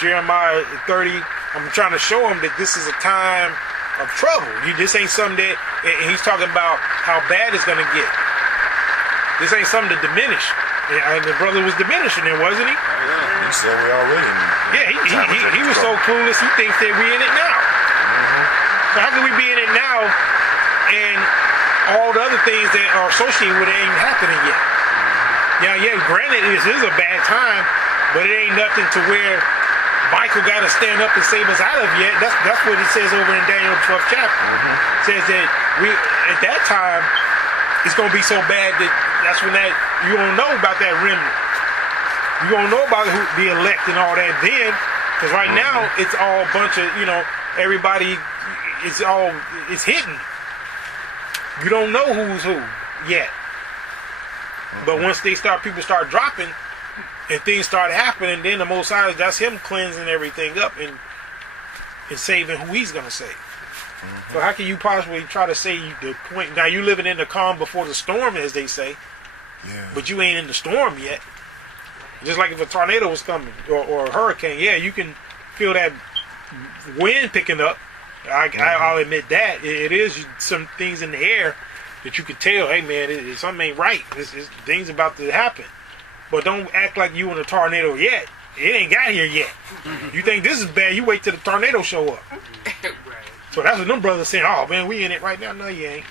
Jeremiah 30. I'm trying to show him that this is a time of trouble. This ain't something that, and he's talking about how bad it's going to get. This ain't something to diminish. And the brother was diminishing it, wasn't he? He said we already in it. Yeah, he was so clueless, he thinks that we in it now. So how can we be in it now and all the other things that are associated with it ain't happening yet? Yeah, granted, this is a bad time, but it ain't nothing to where Michael got to stand up and save us out of yet. That's what it says over in Daniel 12th chapter. It says that we at that time it's going to be so bad that that's when that you don't know about that remnant. You don't know about the elect and all that then, because right now it's all a bunch of everybody. It's hidden. You don't know who's who yet. But once people start dropping and things start happening, then the Most High, that's Him cleansing everything up and saving who He's going to save. So how can you possibly try to say the point? Now you living in the calm before the storm, as they say, but you ain't in the storm yet. Just like if a tornado was coming or a hurricane, you can feel that wind picking up. I'll admit that it is some things in the air that you could tell, hey man, something ain't right. Things about to happen. But don't act like you in a tornado yet. It ain't got here yet. You think this is bad, you wait till the tornado show up. So that's what them brothers saying, oh man, we in it right now. No, you ain't.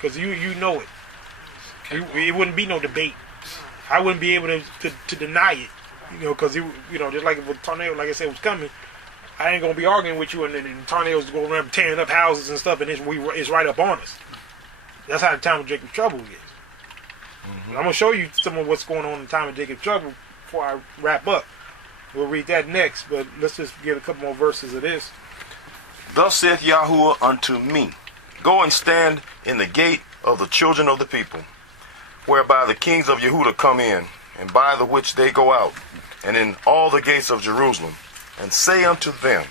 Because you know it. It wouldn't be no debate. I wouldn't be able to deny it. Because just like if a tornado, like I said, was coming, I ain't going to be arguing with you and the tornadoes go around tearing up houses and stuff and it's right up on us. That's how the time of Jacob's trouble is. I'm going to show you some of what's going on in the time of Jacob's trouble before I wrap up. We'll read that next, but let's just get a couple more verses of this. Thus saith Yahuwah unto me, go and stand in the gate of the children of the people, whereby the kings of Yahudah come in, and by the which they go out, and in all the gates of Jerusalem, and say unto them,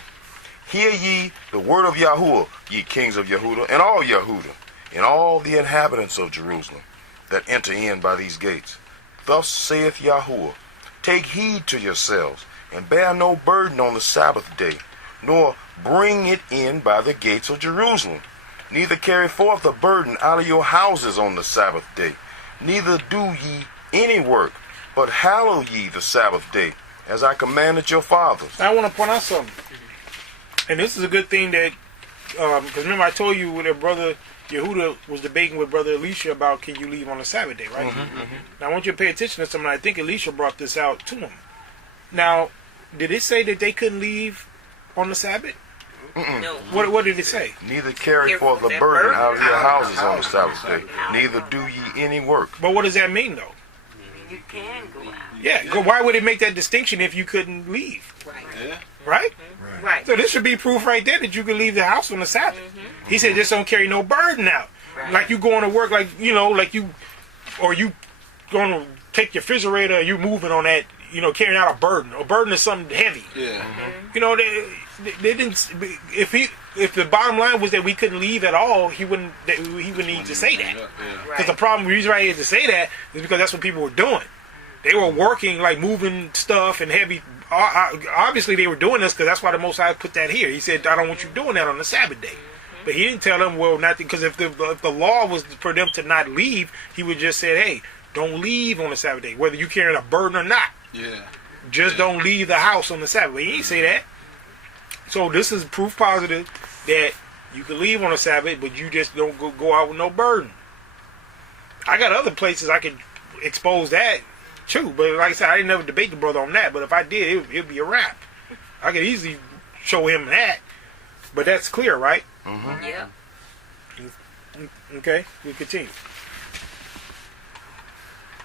hear ye the word of Yahuwah, ye kings of Yahudah, and all Yahudah, and all the inhabitants of Jerusalem, that enter in by these gates. Thus saith Yahuwah, take heed to yourselves, and bear no burden on the Sabbath day, nor bring it in by the gates of Jerusalem. Neither carry forth a burden out of your houses on the Sabbath day. Neither do ye any work, but hallow ye the Sabbath day, as I commanded your fathers. I want to point out something. And this is a good thing that, because remember I told you when their brother Yahudah was debating with Brother Elisha about can you leave on the Sabbath day, right? Now I want you to pay attention to something. I think Elisha brought this out to him. Now, did it say that they couldn't leave on the Sabbath? No. What did it say? Neither carry forth a burden out of your houses on the Sabbath day. Neither do ye any work. But what does that mean, though? You can go out. Yeah, why would it make that distinction if you couldn't leave? Right. Yeah. Right? Right. So this should be proof right there that you can leave the house on the Sabbath. He said just don't carry no burden out. Right. Like you going to work, like you going to take your refrigerator, you moving on that, carrying out a burden. A burden is something heavy. Yeah. They didn't. If the bottom line was that we couldn't leave at all, he wouldn't need to say that. Because the problem, the reason why he had to say that is because that's what people were doing. They were working, like moving stuff and heavy. Obviously, they were doing this because that's why the Most High put that here. He said, "I don't want you doing that on the Sabbath day." But he didn't tell them, well, not because if the law was for them to not leave, he would just say, "Hey, don't leave on the Sabbath day, whether you carrying a burden or not. Yeah. Just don't leave the house on the Sabbath." But he didn't say that. So this is proof positive that you can leave on the Sabbath, but you just don't go out with no burden. I got other places I could expose that too, but like I said, I didn't never debate the brother on that. But if I did, it'd be a wrap. I could easily show him that. But that's clear, right? Yeah. Okay, we continue.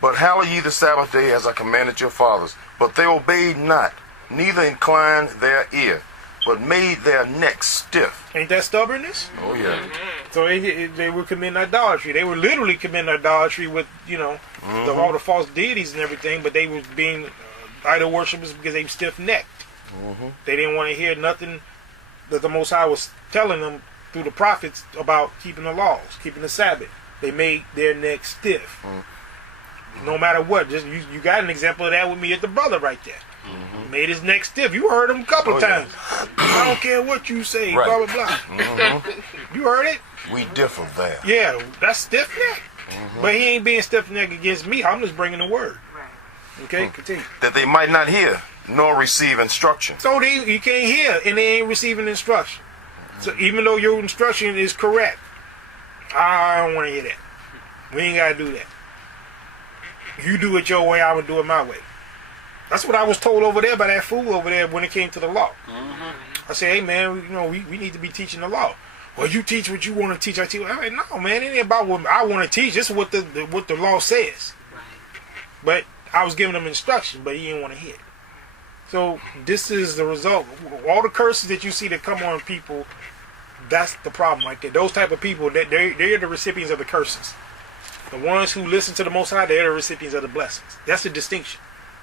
But hallow ye the Sabbath day as I commanded your fathers. But they obeyed not, neither inclined their ear, but made their necks stiff. Ain't that stubbornness? Oh, yeah. So they were committing idolatry. They were literally committing idolatry with, all the false deities and everything, but they was being idol worshippers because they were stiff-necked. They didn't want to hear nothing that the Most High was telling them through the prophets about keeping the laws, keeping the Sabbath. They made their necks stiff. No matter what. Just you got an example of that with me at the brother right there. Mm-hmm. Made his neck stiff. You heard him a couple times. Yeah. I don't care what you say, right. Blah, blah, blah. Mm-hmm. You heard it? We differ there. Yeah, that's stiff neck. Mm-hmm. But he ain't being stiff neck against me. I'm just bringing the word. Right. Okay, continue. That they might not hear nor receive instruction. So you can't hear and they ain't receiving instruction. So even though your instruction is correct, I don't want to hear that. We ain't got to do that. You do it your way, I would do it my way. That's what I was told over there by that fool over there when it came to the law. Mm-hmm. I said, hey man, we need to be teaching the law. Well, you teach what you want to teach. I'm like, no man, it ain't about what I want to teach. This is what the law says. Right. But I was giving him instruction, but he didn't want to hear it. So this is the result. All the curses that you see that come on people, that's the problem right there. Those type of people, they're the recipients of the curses. The ones who listen to the Most High, they're the recipients of the blessings. That's the distinction.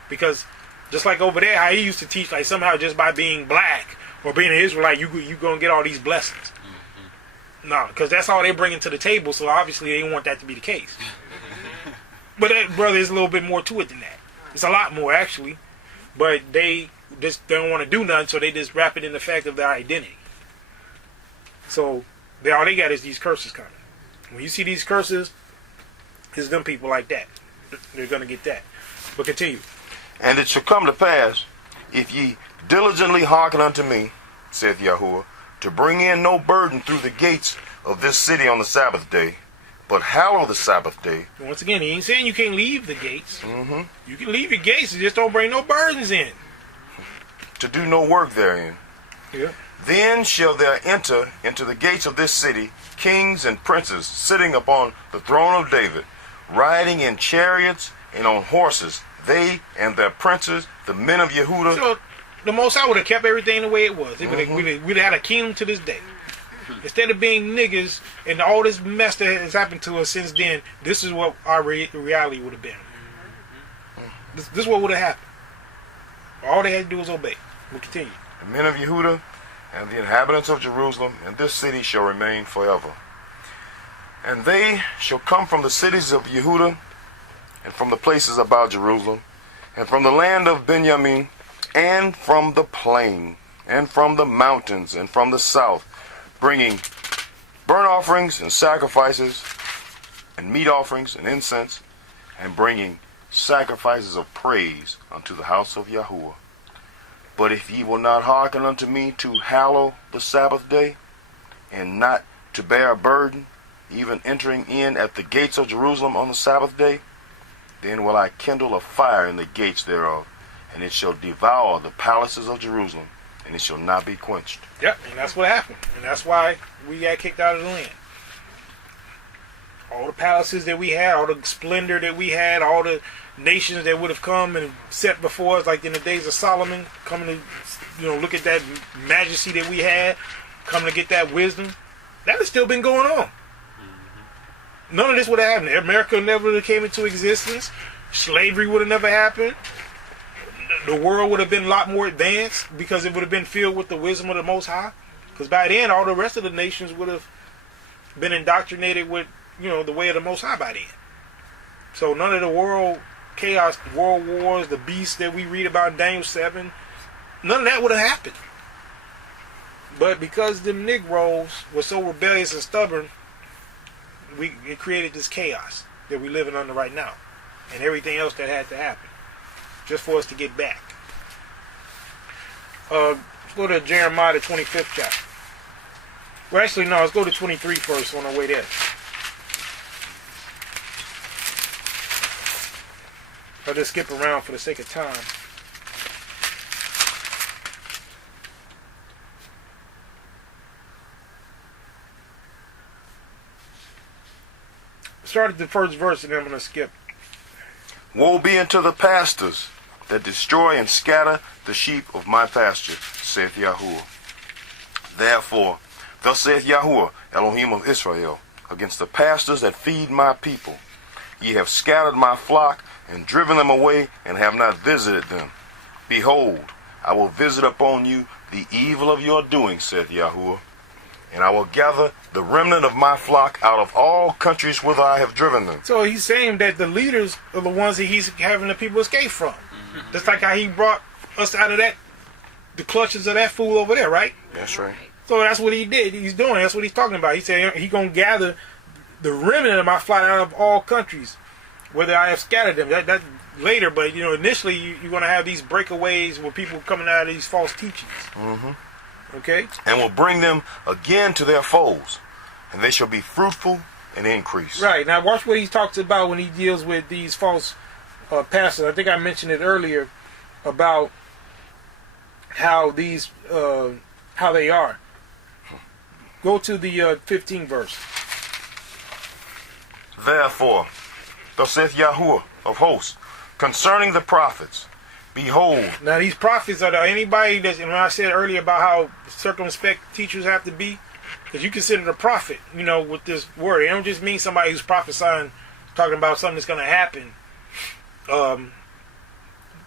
Because just like over there, how he used to teach, like somehow just by being black or being an Israelite, you going to get all these blessings. Mm-hmm. No, because that's all they're bringing to the table, so obviously they want that to be the case. But that, brother, there's a little bit more to it than that. It's a lot more, actually. But they just don't want to do nothing, so they just wrap it in the fact of their identity. So all they got is these curses coming. When you see these curses, it's them people like that. They're going to get that. But continue. And it shall come to pass, if ye diligently hearken unto me, saith Yahuwah, to bring in no burden through the gates of this city on the Sabbath day, but hallow the Sabbath day. Once again, he ain't saying you can't leave the gates. Mm-hmm. You can leave your gates, just don't bring no burdens in. To do no work therein. Yeah. Then shall there enter into the gates of this city kings and princes sitting upon the throne of David, riding in chariots and on horses, they and their princes, the men of Yahudah. So the Most High would have kept everything the way it was. We'd have had a kingdom to this day. Instead of being niggas and all this mess that has happened to us since then, this is what our reality would have been. This is what would have happened. All they had to do was obey. We'll continue. The men of Yahudah and the inhabitants of Jerusalem and this city shall remain forever. And they shall come from the cities of Yahudah and from the places about Jerusalem and from the land of Benjamin and from the plain and from the mountains and from the south, bringing burnt offerings and sacrifices and meat offerings and incense, and bringing sacrifices of praise unto the house of Yahuwah. But if ye will not hearken unto me to hallow the Sabbath day, and not to bear a burden, even entering in at the gates of Jerusalem on the Sabbath day, then will I kindle a fire in the gates thereof, and it shall devour the palaces of Jerusalem, and it shall not be quenched. Yep, and that's what happened. And that's why we got kicked out of the land. All the palaces that we had, all the splendor that we had, all the nations that would have come and set before us, like in the days of Solomon, coming to look at that majesty that we had, coming to get that wisdom, that has still been going on. None of this would have happened. America never would have came into existence. Slavery would have never happened. The world would have been a lot more advanced because it would have been filled with the wisdom of the Most High. Because by then, all the rest of the nations would have been indoctrinated with, the way of the Most High by then. So none of the world chaos, world wars, the beasts that we read about in Daniel 7, none of that would have happened. But because them Negroes were so rebellious and stubborn, it created this chaos that we're living under right now. And everything else that had to happen. Just for us to get back. Let's go to Jeremiah, the 25th chapter. Well, actually, no, let's go to 23 first on our way there. I'll just skip around for the sake of time. Start at the first verse and then I'm going to skip. Woe be unto the pastors that destroy and scatter the sheep of my pasture, saith Yahuwah. Therefore, thus saith Yahuwah, Elohim of Israel, against the pastors that feed my people. Ye have scattered my flock and driven them away, and have not visited them. Behold, I will visit upon you the evil of your doing, saith Yahuwah. and I will gather the remnant of my flock out of all countries whither I have driven them. So he's saying that the leaders are the ones that he's having the people escape from. Just like how he brought us out of the clutches of that fool over there, right? That's right. So that's what he did. He's doing. That's what he's talking about. He said he's going to gather the remnant of my flock out of all countries, whether I have scattered them. That later, but initially you're going to have these breakaways where people coming out of these false teachings. Okay? And will bring them again to their foes, and they shall be fruitful and increase. Right. Now watch what he talks about when he deals with these false pastors. I think I mentioned it earlier about how these how they are. Go to the 15th verse. Therefore, thus saith Yahudah of hosts, concerning the prophets, behold. Now these prophets are anybody that, when I said earlier about how circumspect teachers have to be, because you consider the prophet, with this word. It don't just mean somebody who's prophesying, talking about something that's going to happen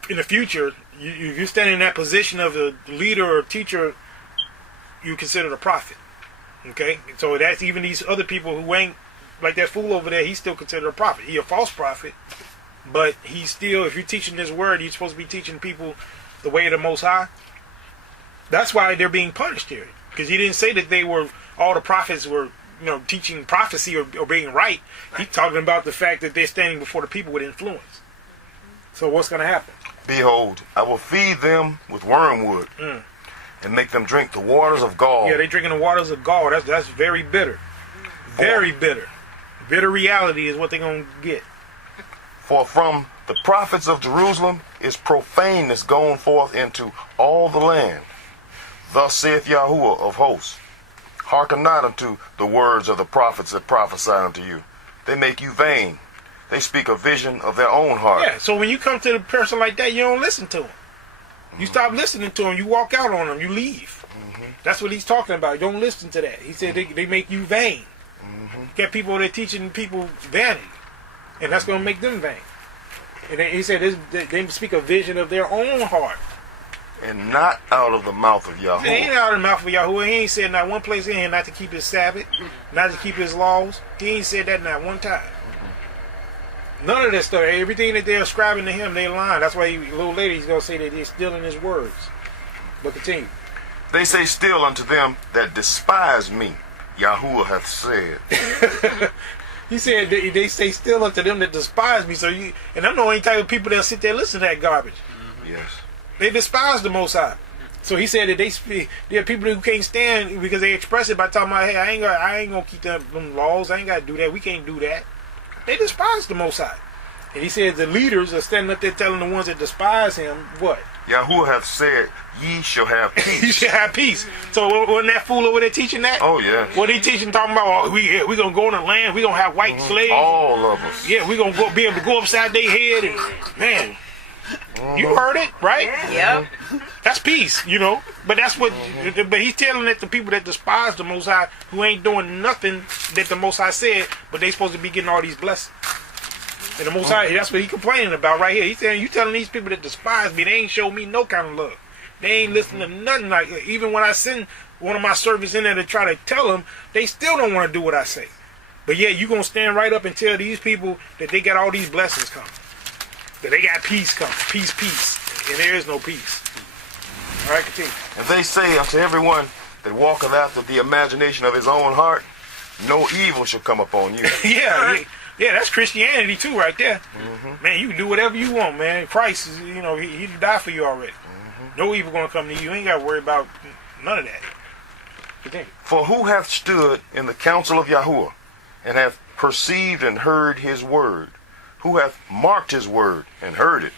in the future. You stand in that position of a leader or teacher, you consider the prophet. Okay? So that's even these other people who ain't like that fool over there, he's still considered a prophet. He a false prophet, but he's still, if you're teaching this word, you're supposed to be teaching people the way of the Most High. That's why they're being punished here. Because he didn't say that all the prophets were, teaching prophecy or being right. He's talking about the fact that they're standing before the people with influence. So what's going to happen? Behold, I will feed them with wormwood and make them drink the waters of gall. Yeah, they're drinking the waters of gall. That's very bitter. Very bitter. Bitter reality is what they're going to get. For from the prophets of Jerusalem is profaneness gone forth into all the land. Thus saith Yahudah of hosts, hearken not unto the words of the prophets that prophesy unto you. They make you vain. They speak a vision of their own heart. Yeah, so when you come to a person like that, you don't listen to him. You stop listening to him, you walk out on him, you leave. That's what he's talking about. You don't listen to that. He said they make you vain. You got people that are teaching people vanity, and that's going to make them vain. And he said they speak a vision of their own heart. And not out of the mouth of Yahudah. He ain't out of the mouth of Yahudah. He ain't said not one place in here not to keep his Sabbath, not to keep his laws. He ain't said that not one time. None of that stuff. Everything that they're ascribing to him, they're lying. That's why a little later he's going to say that they're stealing his words. But continue. They say still unto them that despise me, Yahudah hath said. He said they say still unto them that despise me. And I'm the only type of people that sit there and listen to that garbage. Yes. They despise the Most High. So he said that there are people who can't stand because they express it by talking about, hey, I ain't gonna keep them laws. I ain't gotta do that. We can't do that. They despise the Most High. And he said the leaders are standing up there telling the ones that despise him what? Yahudah hath said, ye shall have peace. You shall have peace. So wasn't that fool over there teaching that? Oh, yeah. What he teaching, talking about, we going to go in the land, we going to have white slaves. All of us. Yeah, we going to be able to go upside their head. And man, you heard it, right? Yep. That's peace, But that's what, but he's telling it to people that despise the Most High, who ain't doing nothing that the Most High said, but they supposed to be getting all these blessings. And the Most High, that's what he complaining about right here. He's saying, you telling these people that despise me, they ain't show me no kind of love. They ain't listening to nothing like it. Even when I send one of my servants in there to try to tell them, they still don't want to do what I say. But yeah, you going to stand right up and tell these people that they got all these blessings coming. That they got peace coming. Peace, peace. And there is no peace. All right, continue. And they say unto everyone that walketh after the imagination of his own heart, no evil shall come upon you. Yeah, that's Christianity too, right there. Man, you can do whatever you want, man. Christ, he died for you already. No evil gonna come to you. You ain't got to worry about none of that. Continue. For who hath stood in the counsel of Yahudah, and hath perceived and heard his word? Who hath marked his word and heard it?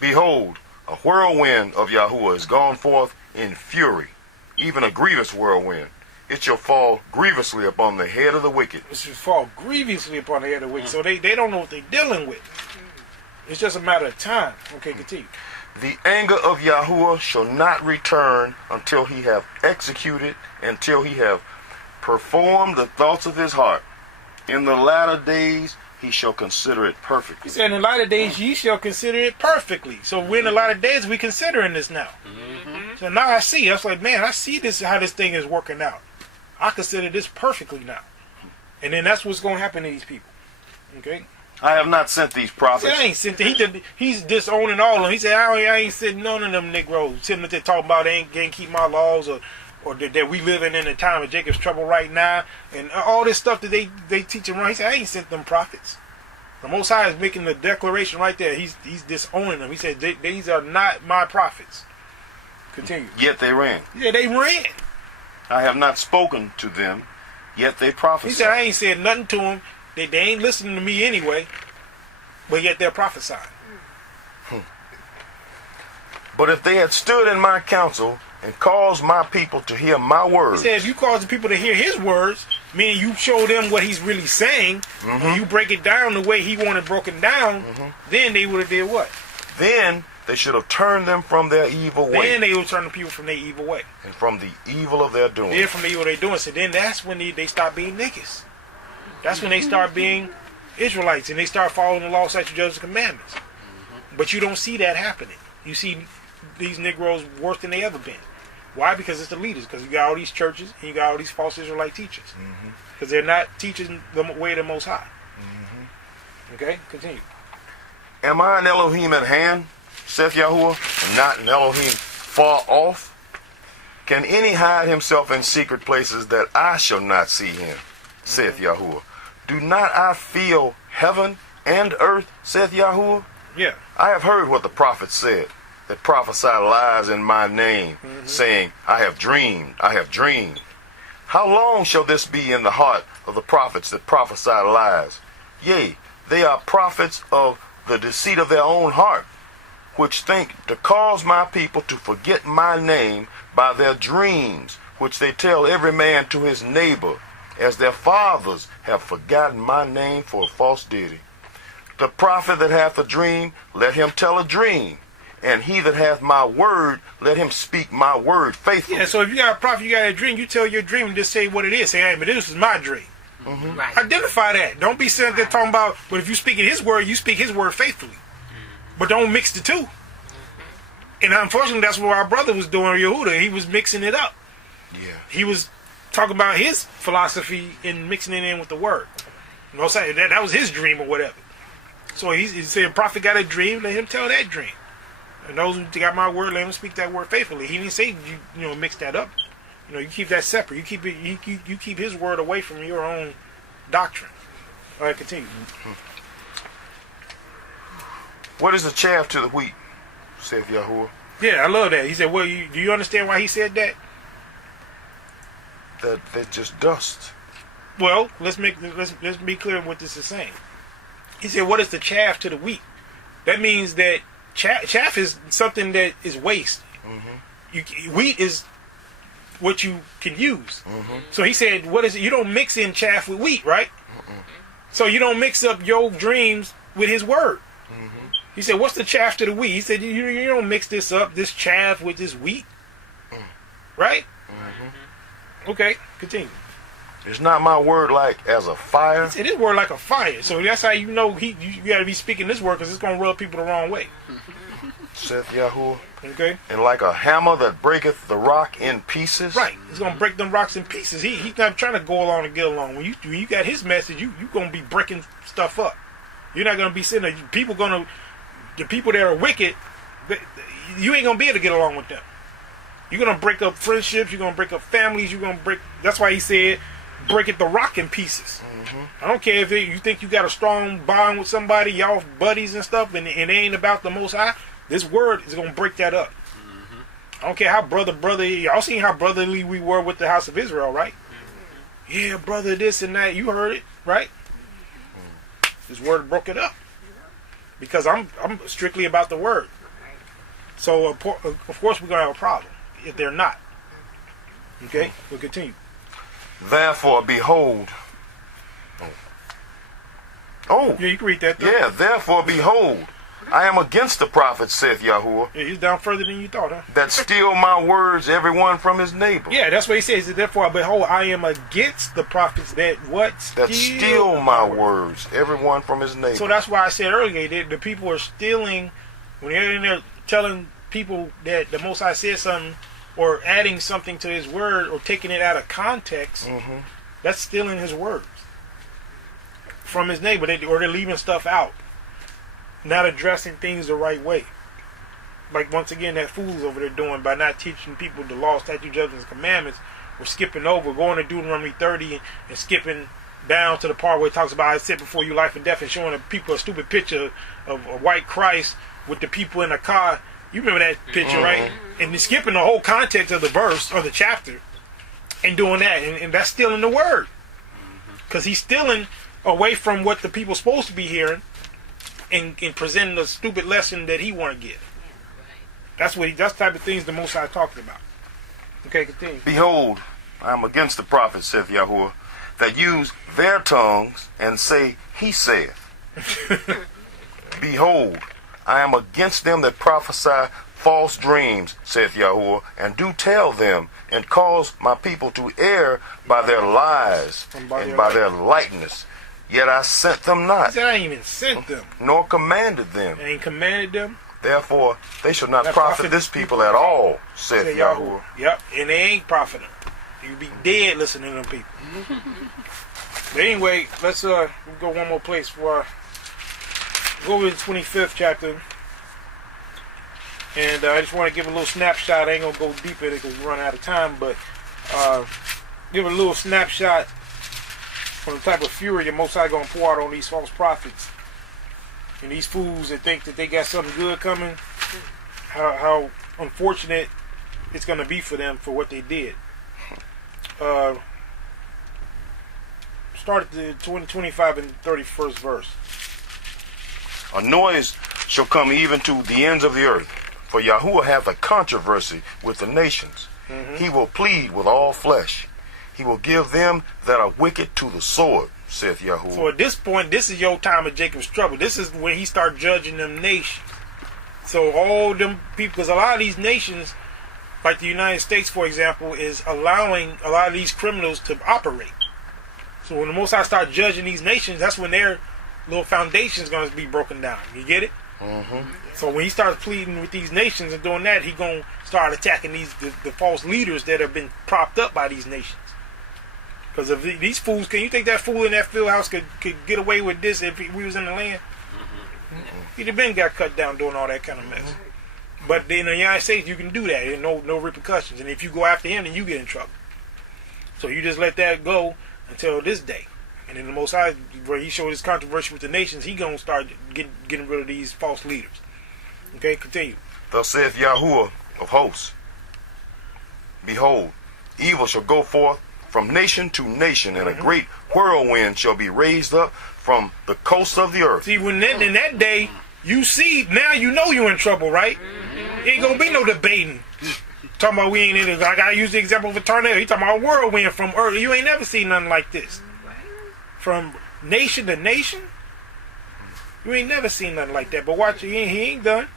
Behold, a whirlwind of Yahudah is gone forth in fury, even a grievous whirlwind. It shall fall grievously upon the head of the wicked. It shall fall grievously upon the head of the wicked. So they don't know what they're dealing with. It's just a matter of time. Okay, continue. The anger of Yahudah shall not return until he have executed, until he have performed the thoughts of his heart. In the latter days he shall consider it perfect. He said, in the latter days ye shall consider it perfectly. So we're in the latter days, we considering this now. So now I see. I was like, man, I see this how this thing is working out. I consider this perfectly now. And then that's what's going to happen to these people. Okay? I have not sent these prophets. I ain't sent them. He's disowning all of them. He said, I ain't sent none of them Negroes. Sitting there talking about they ain't keep my laws or that we living in a time of Jacob's trouble right now. And all this stuff that they teach around. He said, I ain't sent them prophets. The Most High is making the declaration right there. He's disowning them. He said, these are not my prophets. Continue. Yet they ran. Yeah, they ran. I have not spoken to them, yet they prophesied. He said, I ain't said nothing to them. They ain't listening to me anyway, but yet they're prophesying. But if they had stood in my counsel and caused my people to hear my words. He said, if you cause the people to hear his words, meaning you show them what he's really saying, and you break it down the way he wanted broken down, then they would have did what? Then they should have turned them from their evil way. Then they would turn the people from their evil way. And from the evil of their doing. Then from the evil they're doing. So then that's when they start being niggas. That's when they start being Israelites and they start following the law, statutes, judgments, and commandments. But you don't see that happening. You see these Negroes worse than they ever been. Why? Because it's the leaders. Because you got all these churches and you got all these false Israelite teachers. Because they're not teaching the way of the Most High. Okay? Continue. Am I an Elohim at hand, saith Yahuwah, and not an Elohim far off? Can any hide himself in secret places that I shall not see him, saith Yahuwah? Do not I feel heaven and earth, saith Yahuwah? Yeah. I have heard what the prophets said, that prophesied lies in my name, saying, I have dreamed, I have dreamed. How long shall this be in the heart of the prophets that prophesy lies? Yea, they are prophets of the deceit of their own heart, which think to cause my people to forget my name by their dreams, which they tell every man to his neighbor, as their fathers have forgotten my name for a false deity. The prophet that hath a dream, let him tell a dream. And he that hath my word, let him speak my word faithfully. Yeah, so if you got a prophet, you got a dream, you tell your dream and just say what it is. Say, hey, but this is my dream. Right. Identify that. Don't be sitting there talking about, but if you speak in his word, you speak his word faithfully. But don't mix the two. And unfortunately, that's what our brother was doing, Yahudah. He was mixing it up. Yeah. He was talking about his philosophy and mixing it in with the word. You know what I'm saying? That was his dream or whatever. So he said, prophet got a dream, let him tell that dream. And those who got my word, let him speak that word faithfully. He didn't say you mix that up. You keep that separate. You keep it. You keep his word away from your own doctrine. All right, continue. What is the chaff to the wheat, saith Yahuwah? Yeah, I love that. He said, well, do you understand why he said that? That they're just dust. Well, let's be clear what this is saying. He said, what is the chaff to the wheat? That means that chaff is something that is waste. Wheat is what you can use. So he said, what is it? You don't mix in chaff with wheat, right? So you don't mix up your dreams with his word. He said, what's the chaff to the wheat? He said, you don't mix this up, this chaff with this wheat. Right? Okay, continue. Is not my word like as a fire? He said, his word like a fire. So that's how you know you got to be speaking this word, because it's going to rub people the wrong way. Saith Yahuwah. Okay. And like a hammer that breaketh the rock in pieces. Right. He's going to break them rocks in pieces. He's not trying to go along and get along. When you got his message, you going to be breaking stuff up. You're not going to be sitting there. The people that are wicked, you ain't going to be able to get along with them. You're going to break up friendships. You're going to break up families. You're going to break. That's why he said, break it the rock in pieces. I don't care if you think you got a strong bond with somebody, y'all buddies and stuff, and it ain't about the Most High. This word is going to break that up. I don't care how brother, y'all seen how brotherly we were with the house of Israel, right? Yeah, brother, this and that. You heard it, right? This word broke it up. Because I'm strictly about the word. So, of course, we're going to have a problem if they're not. Okay? We'll continue. Therefore, behold. Oh. Yeah, you can read that. Though. Yeah, therefore, behold. I am against the prophets, saith Yahuwah. Yeah, he's down further than you thought, huh? That steal my words, everyone from his neighbor. Yeah, that's what he says. Therefore, behold, I am against the prophets that what? That steal my words, everyone from his neighbor. So that's why I said earlier that the people are stealing, when they're in there telling people that the Most High said something, or adding something to his word or taking it out of context, that's stealing his words from his neighbor. Or they're leaving stuff out, not addressing things the right way. Like, once again, that fool's over there doing by not teaching people the law, statute, judgments, and commandments. We're skipping over, going to Deuteronomy 30 and skipping down to the part where it talks about I set before you life and death, and showing the people a stupid picture of a white Christ with the people in a car. You remember that picture, right? And he's skipping the whole context of the verse or the chapter and doing that. And that's stealing the word. Because he's stealing away from what the people's supposed to be hearing and presenting a stupid lesson that he want to give. That's the type of things the Most High talking about. Okay, continue. Behold, I am against the prophets, saith Yahuwah, that use their tongues and say, he saith. Behold, I am against them that prophesy false dreams, saith Yahuwah, and do tell them, and cause my people to err by their lies and by their lightness. Yet I sent them not. He said I ain't even sent them. Nor commanded them. I ain't commanded them. Therefore, they shall not profit this people at all, saith Yahuwah. Yep, and they ain't profiting. You be dead listening to them people. But anyway, let's go one more place for go over to the 25th chapter. And I just want to give a little snapshot. I ain't going to go deep in it because we run out of time, but give a little snapshot on the type of fury the Most High going to pour out on these false prophets. And these fools that think that they got something good coming, how unfortunate it's going to be for them for what they did. Start at the 25 and 31st verse. A noise shall come even to the ends of the earth, for Yahuwah hath a controversy with the nations. He will plead with all flesh. He will give them that are wicked to the sword, saith Yahuwah. So at this point, this is your time of Jacob's trouble. This is when he start judging them nations. So all them people, because a lot of these nations, like the United States, for example, is allowing a lot of these criminals to operate. So when the Most High start judging these nations, that's when their little foundation is going to be broken down. You get it? So when he starts pleading with these nations and doing that, he going to start attacking the false leaders that have been propped up by these nations. Because if these fools, can you think that fool in that field house could get away with this if we was in the land? He'd have been got cut down doing all that kind of mess. But in the United States, you can do that. There's no repercussions. And if you go after him, then you get in trouble. So you just let that go until this day. And then the Most High, where he showed his controversy with the nations, he going to start getting rid of these false leaders. Okay, continue. Thus saith Yahuwah of hosts, behold, evil shall go forth from nation to nation, and a great whirlwind shall be raised up from the coast of the earth. See, when in that day, you see, now you know you're in trouble, right? Ain't gonna be no debating. Talking about we ain't in it. I gotta use the example of a tornado. He talking about a whirlwind from earth. You ain't never seen nothing like this. From nation to nation, you ain't never seen nothing like that. But watch, he ain't done.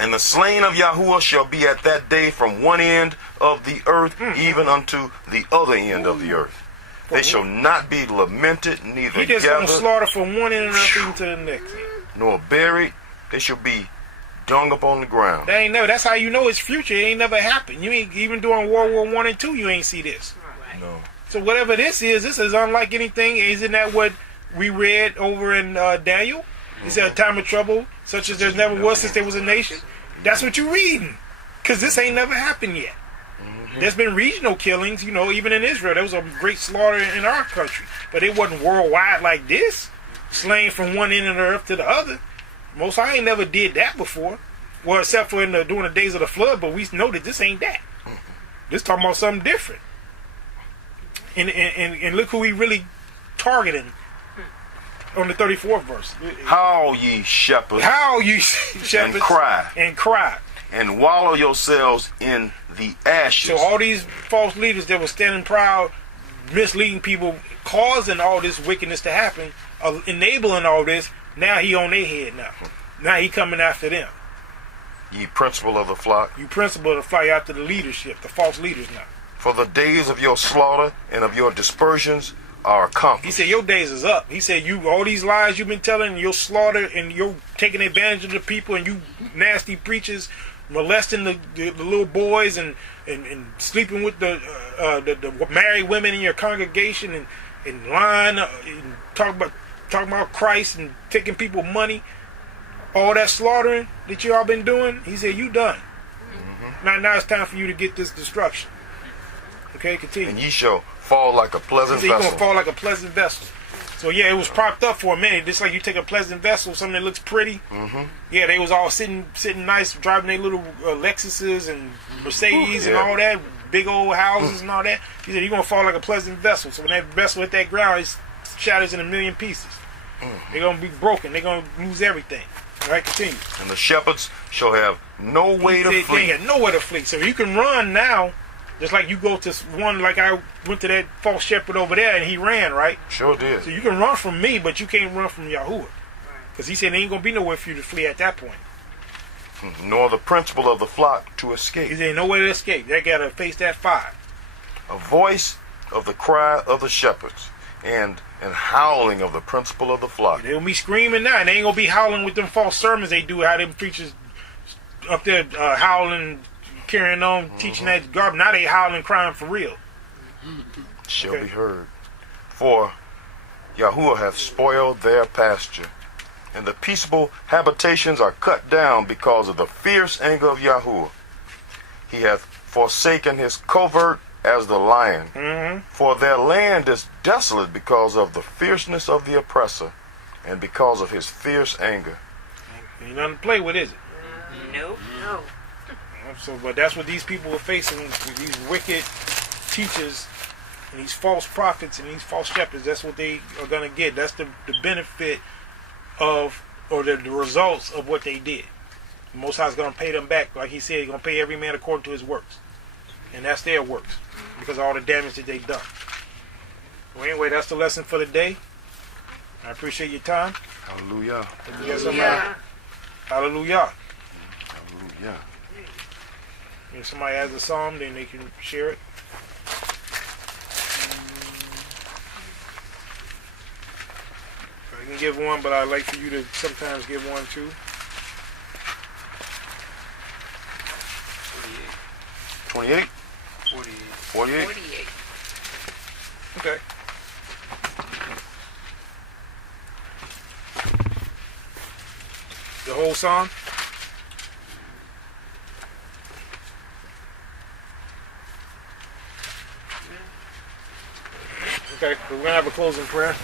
And the slain of Yahuwah shall be at that day from one end of the earth even unto the other end of the earth. They shall not be lamented, neither he just gathered, gonna slaughter from one end of the earth even to the next end. Nor buried. They shall be dung upon the ground. That ain't never. That's how you know it's future. It ain't never happened. You ain't even during World War I and II. You ain't see this. No. So whatever this is unlike anything. Isn't that what we read over in Daniel? He said a time of trouble such as there never was since there was a nation. That's what you're reading. Because this ain't never happened yet. There's been regional killings, even in Israel. There was a great slaughter in our country. But it wasn't worldwide like this. Slain from one end of the earth to the other. Most High ain't never did that before. Well, except for during the days of the flood. But we know that this ain't that. This talking about something different. And look who he really targeting on the 34th verse. Howl ye shepherds. Howl ye shepherds. And cry. And cry. And wallow yourselves in the ashes. So all these false leaders that were standing proud, misleading people, causing all this wickedness to happen, enabling all this, now he on their head now. Now he coming after them. Ye principal of the flock. You principal of the flock, after the leadership, the false leaders now. For the days of your slaughter and of your dispersions are accomplished. He said your days is up. He said all these lies you've been telling, your slaughter and you're taking advantage of the people, and you nasty preachers molesting the little boys and sleeping with the married women in your congregation and lying and talking about Christ and taking people money, all that slaughtering that you all been doing, he said, you done. Now it's time for you to get this destruction. Okay, continue. And ye shall fall like a pleasant vessel. You're going to vessel. fall like a pleasant vessel. So yeah, it was propped up for a minute. Just like you take a pleasant vessel, something that looks pretty. Yeah, they was all sitting nice, driving their little Lexuses and Mercedes and all that, big old houses and all that. He said, you're going to fall like a pleasant vessel. So when that vessel hit that ground, it shatters in a million pieces. They're going to be broken. They're going to lose everything. All right, continue. And the shepherds shall have no way to flee. They had nowhere to flee. So you can run now, just like you go to one, like I went to that false shepherd over there and he ran, right? Sure did. So you can run from me, but you can't run from Yahudah. Because he said there ain't going to be nowhere for you to flee at that point. Nor the principle of the flock to escape. He said ain't nowhere to escape. They got to face that fire. A voice of the cry of the shepherds and howling of the principle of the flock. They'll be screaming now, and they ain't going to be howling with them false sermons they do, how them preachers up there howling, carrying on, teaching that garbage. Now they howling, crying for real. Shall be heard. For Yahuwah hath spoiled their pasture, and the peaceable habitations are cut down because of the fierce anger of Yahuwah. He hath forsaken his covert as the lion. For their land is desolate because of the fierceness of the oppressor, and because of his fierce anger. Ain't nothing to play with, is it? Nope. No. So, but that's what these people are facing with these wicked teachers and these false prophets and these false shepherds. That's what they are going to get. That's the benefit of, or the results of what they did. The Most High is going to pay them back. Like he said, he's going to pay every man according to his works. And that's their works, because of all the damage that they've done. Well, anyway, that's the lesson for the day. I appreciate your time. Hallelujah. Hallelujah. Hallelujah. Hallelujah. If somebody has a psalm, then they can share it. I can give one, but I'd like for you to sometimes give one too. 28? 48. 48? Okay. The whole psalm? Okay, we're going to have a closing prayer.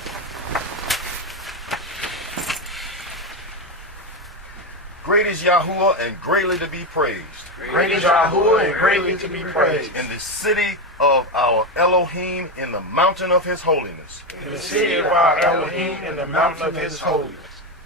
Great is Yahuwah and greatly to be praised. Great is Yahuwah and greatly to be praised. In the city of our Elohim, in the mountain of his holiness. In the city of our Elohim, in the mountain of his holiness.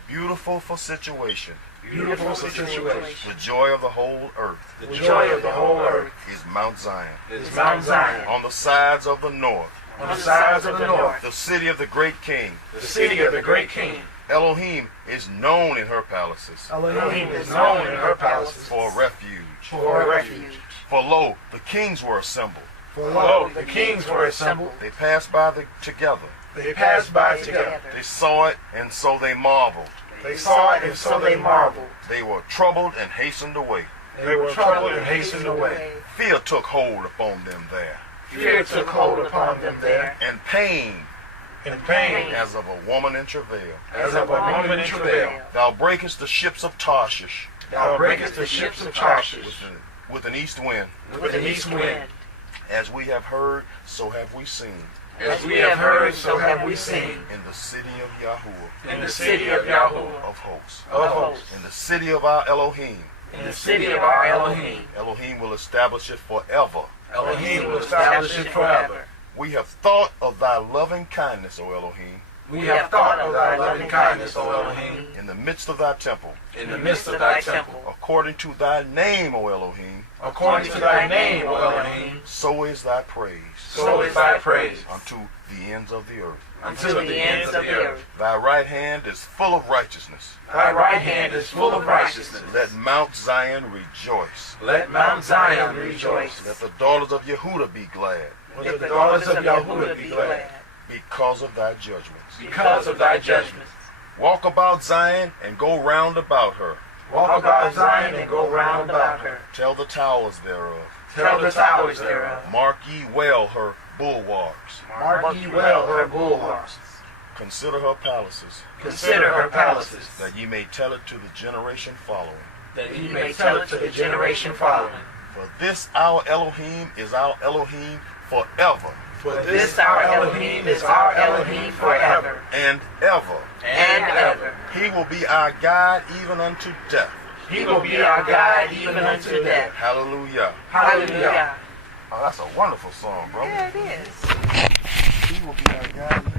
Beautiful for situation. Beautiful situation. The joy of the whole earth. The joy of the whole earth is Mount Zion. is Mount Zion. On the sides of the north. On the sides of the north. The city of the great king. The city of the great king. Elohim is known in her palaces. Elohim is known in her palaces. For refuge. For refuge. For lo, the kings were assembled. For lo, the kings were assembled. They passed by together. They passed by together. They saw it, and so they marveled. They saw it, and so they marveled. They were troubled and hastened away. They were troubled and hastened away. Fear took hold upon them there. Fear took hold upon them there. And pain, And pain, as of a woman in travail. as of a woman in travail. Thou breakest the ships of Tarshish. Thou breakest the ships of Tarshish With an east wind. with an east wind. As we have heard, so have we seen. As we have heard, so have we seen. In the city of Yahuwah. In the city of Yahuwah Of hosts. of hosts. In the city of our Elohim. In the city of our Elohim. Elohim will establish it forever. Elohim will establish it forever. We have thought of thy loving kindness, O Elohim, We have thought of thy loving kindness, O Elohim, in the midst of thy temple. in the midst of thy temple. According to thy name, O Elohim, According to thy name, O Elohim, so is thy praise so is thy praise unto the ends of the earth. unto the ends of the earth. Thy right hand is full of righteousness. Thy right hand is full of righteousness. Let Mount Zion rejoice. Let Mount Zion rejoice. Let the daughters of Yahudah be glad Let the daughters of Yahudah be glad because of thy judgments. because of thy judgments. Walk about Zion and go round about her. Walk about Zion and go round about her. Tell the towers thereof. Tell the towers thereof. Mark ye well her bulwarks. Mark ye well her bulwarks. Consider her palaces, Consider her palaces, that ye may tell it to the generation following. that ye may tell it to the generation following. For this our Elohim is our Elohim forever For this our Elohim is our Elohim forever and ever. and ever. He will be our guide even unto death. He will be our guide even unto death. Hallelujah. Hallelujah. Oh, that's a wonderful song, bro. Yeah, it is. He will be our guide even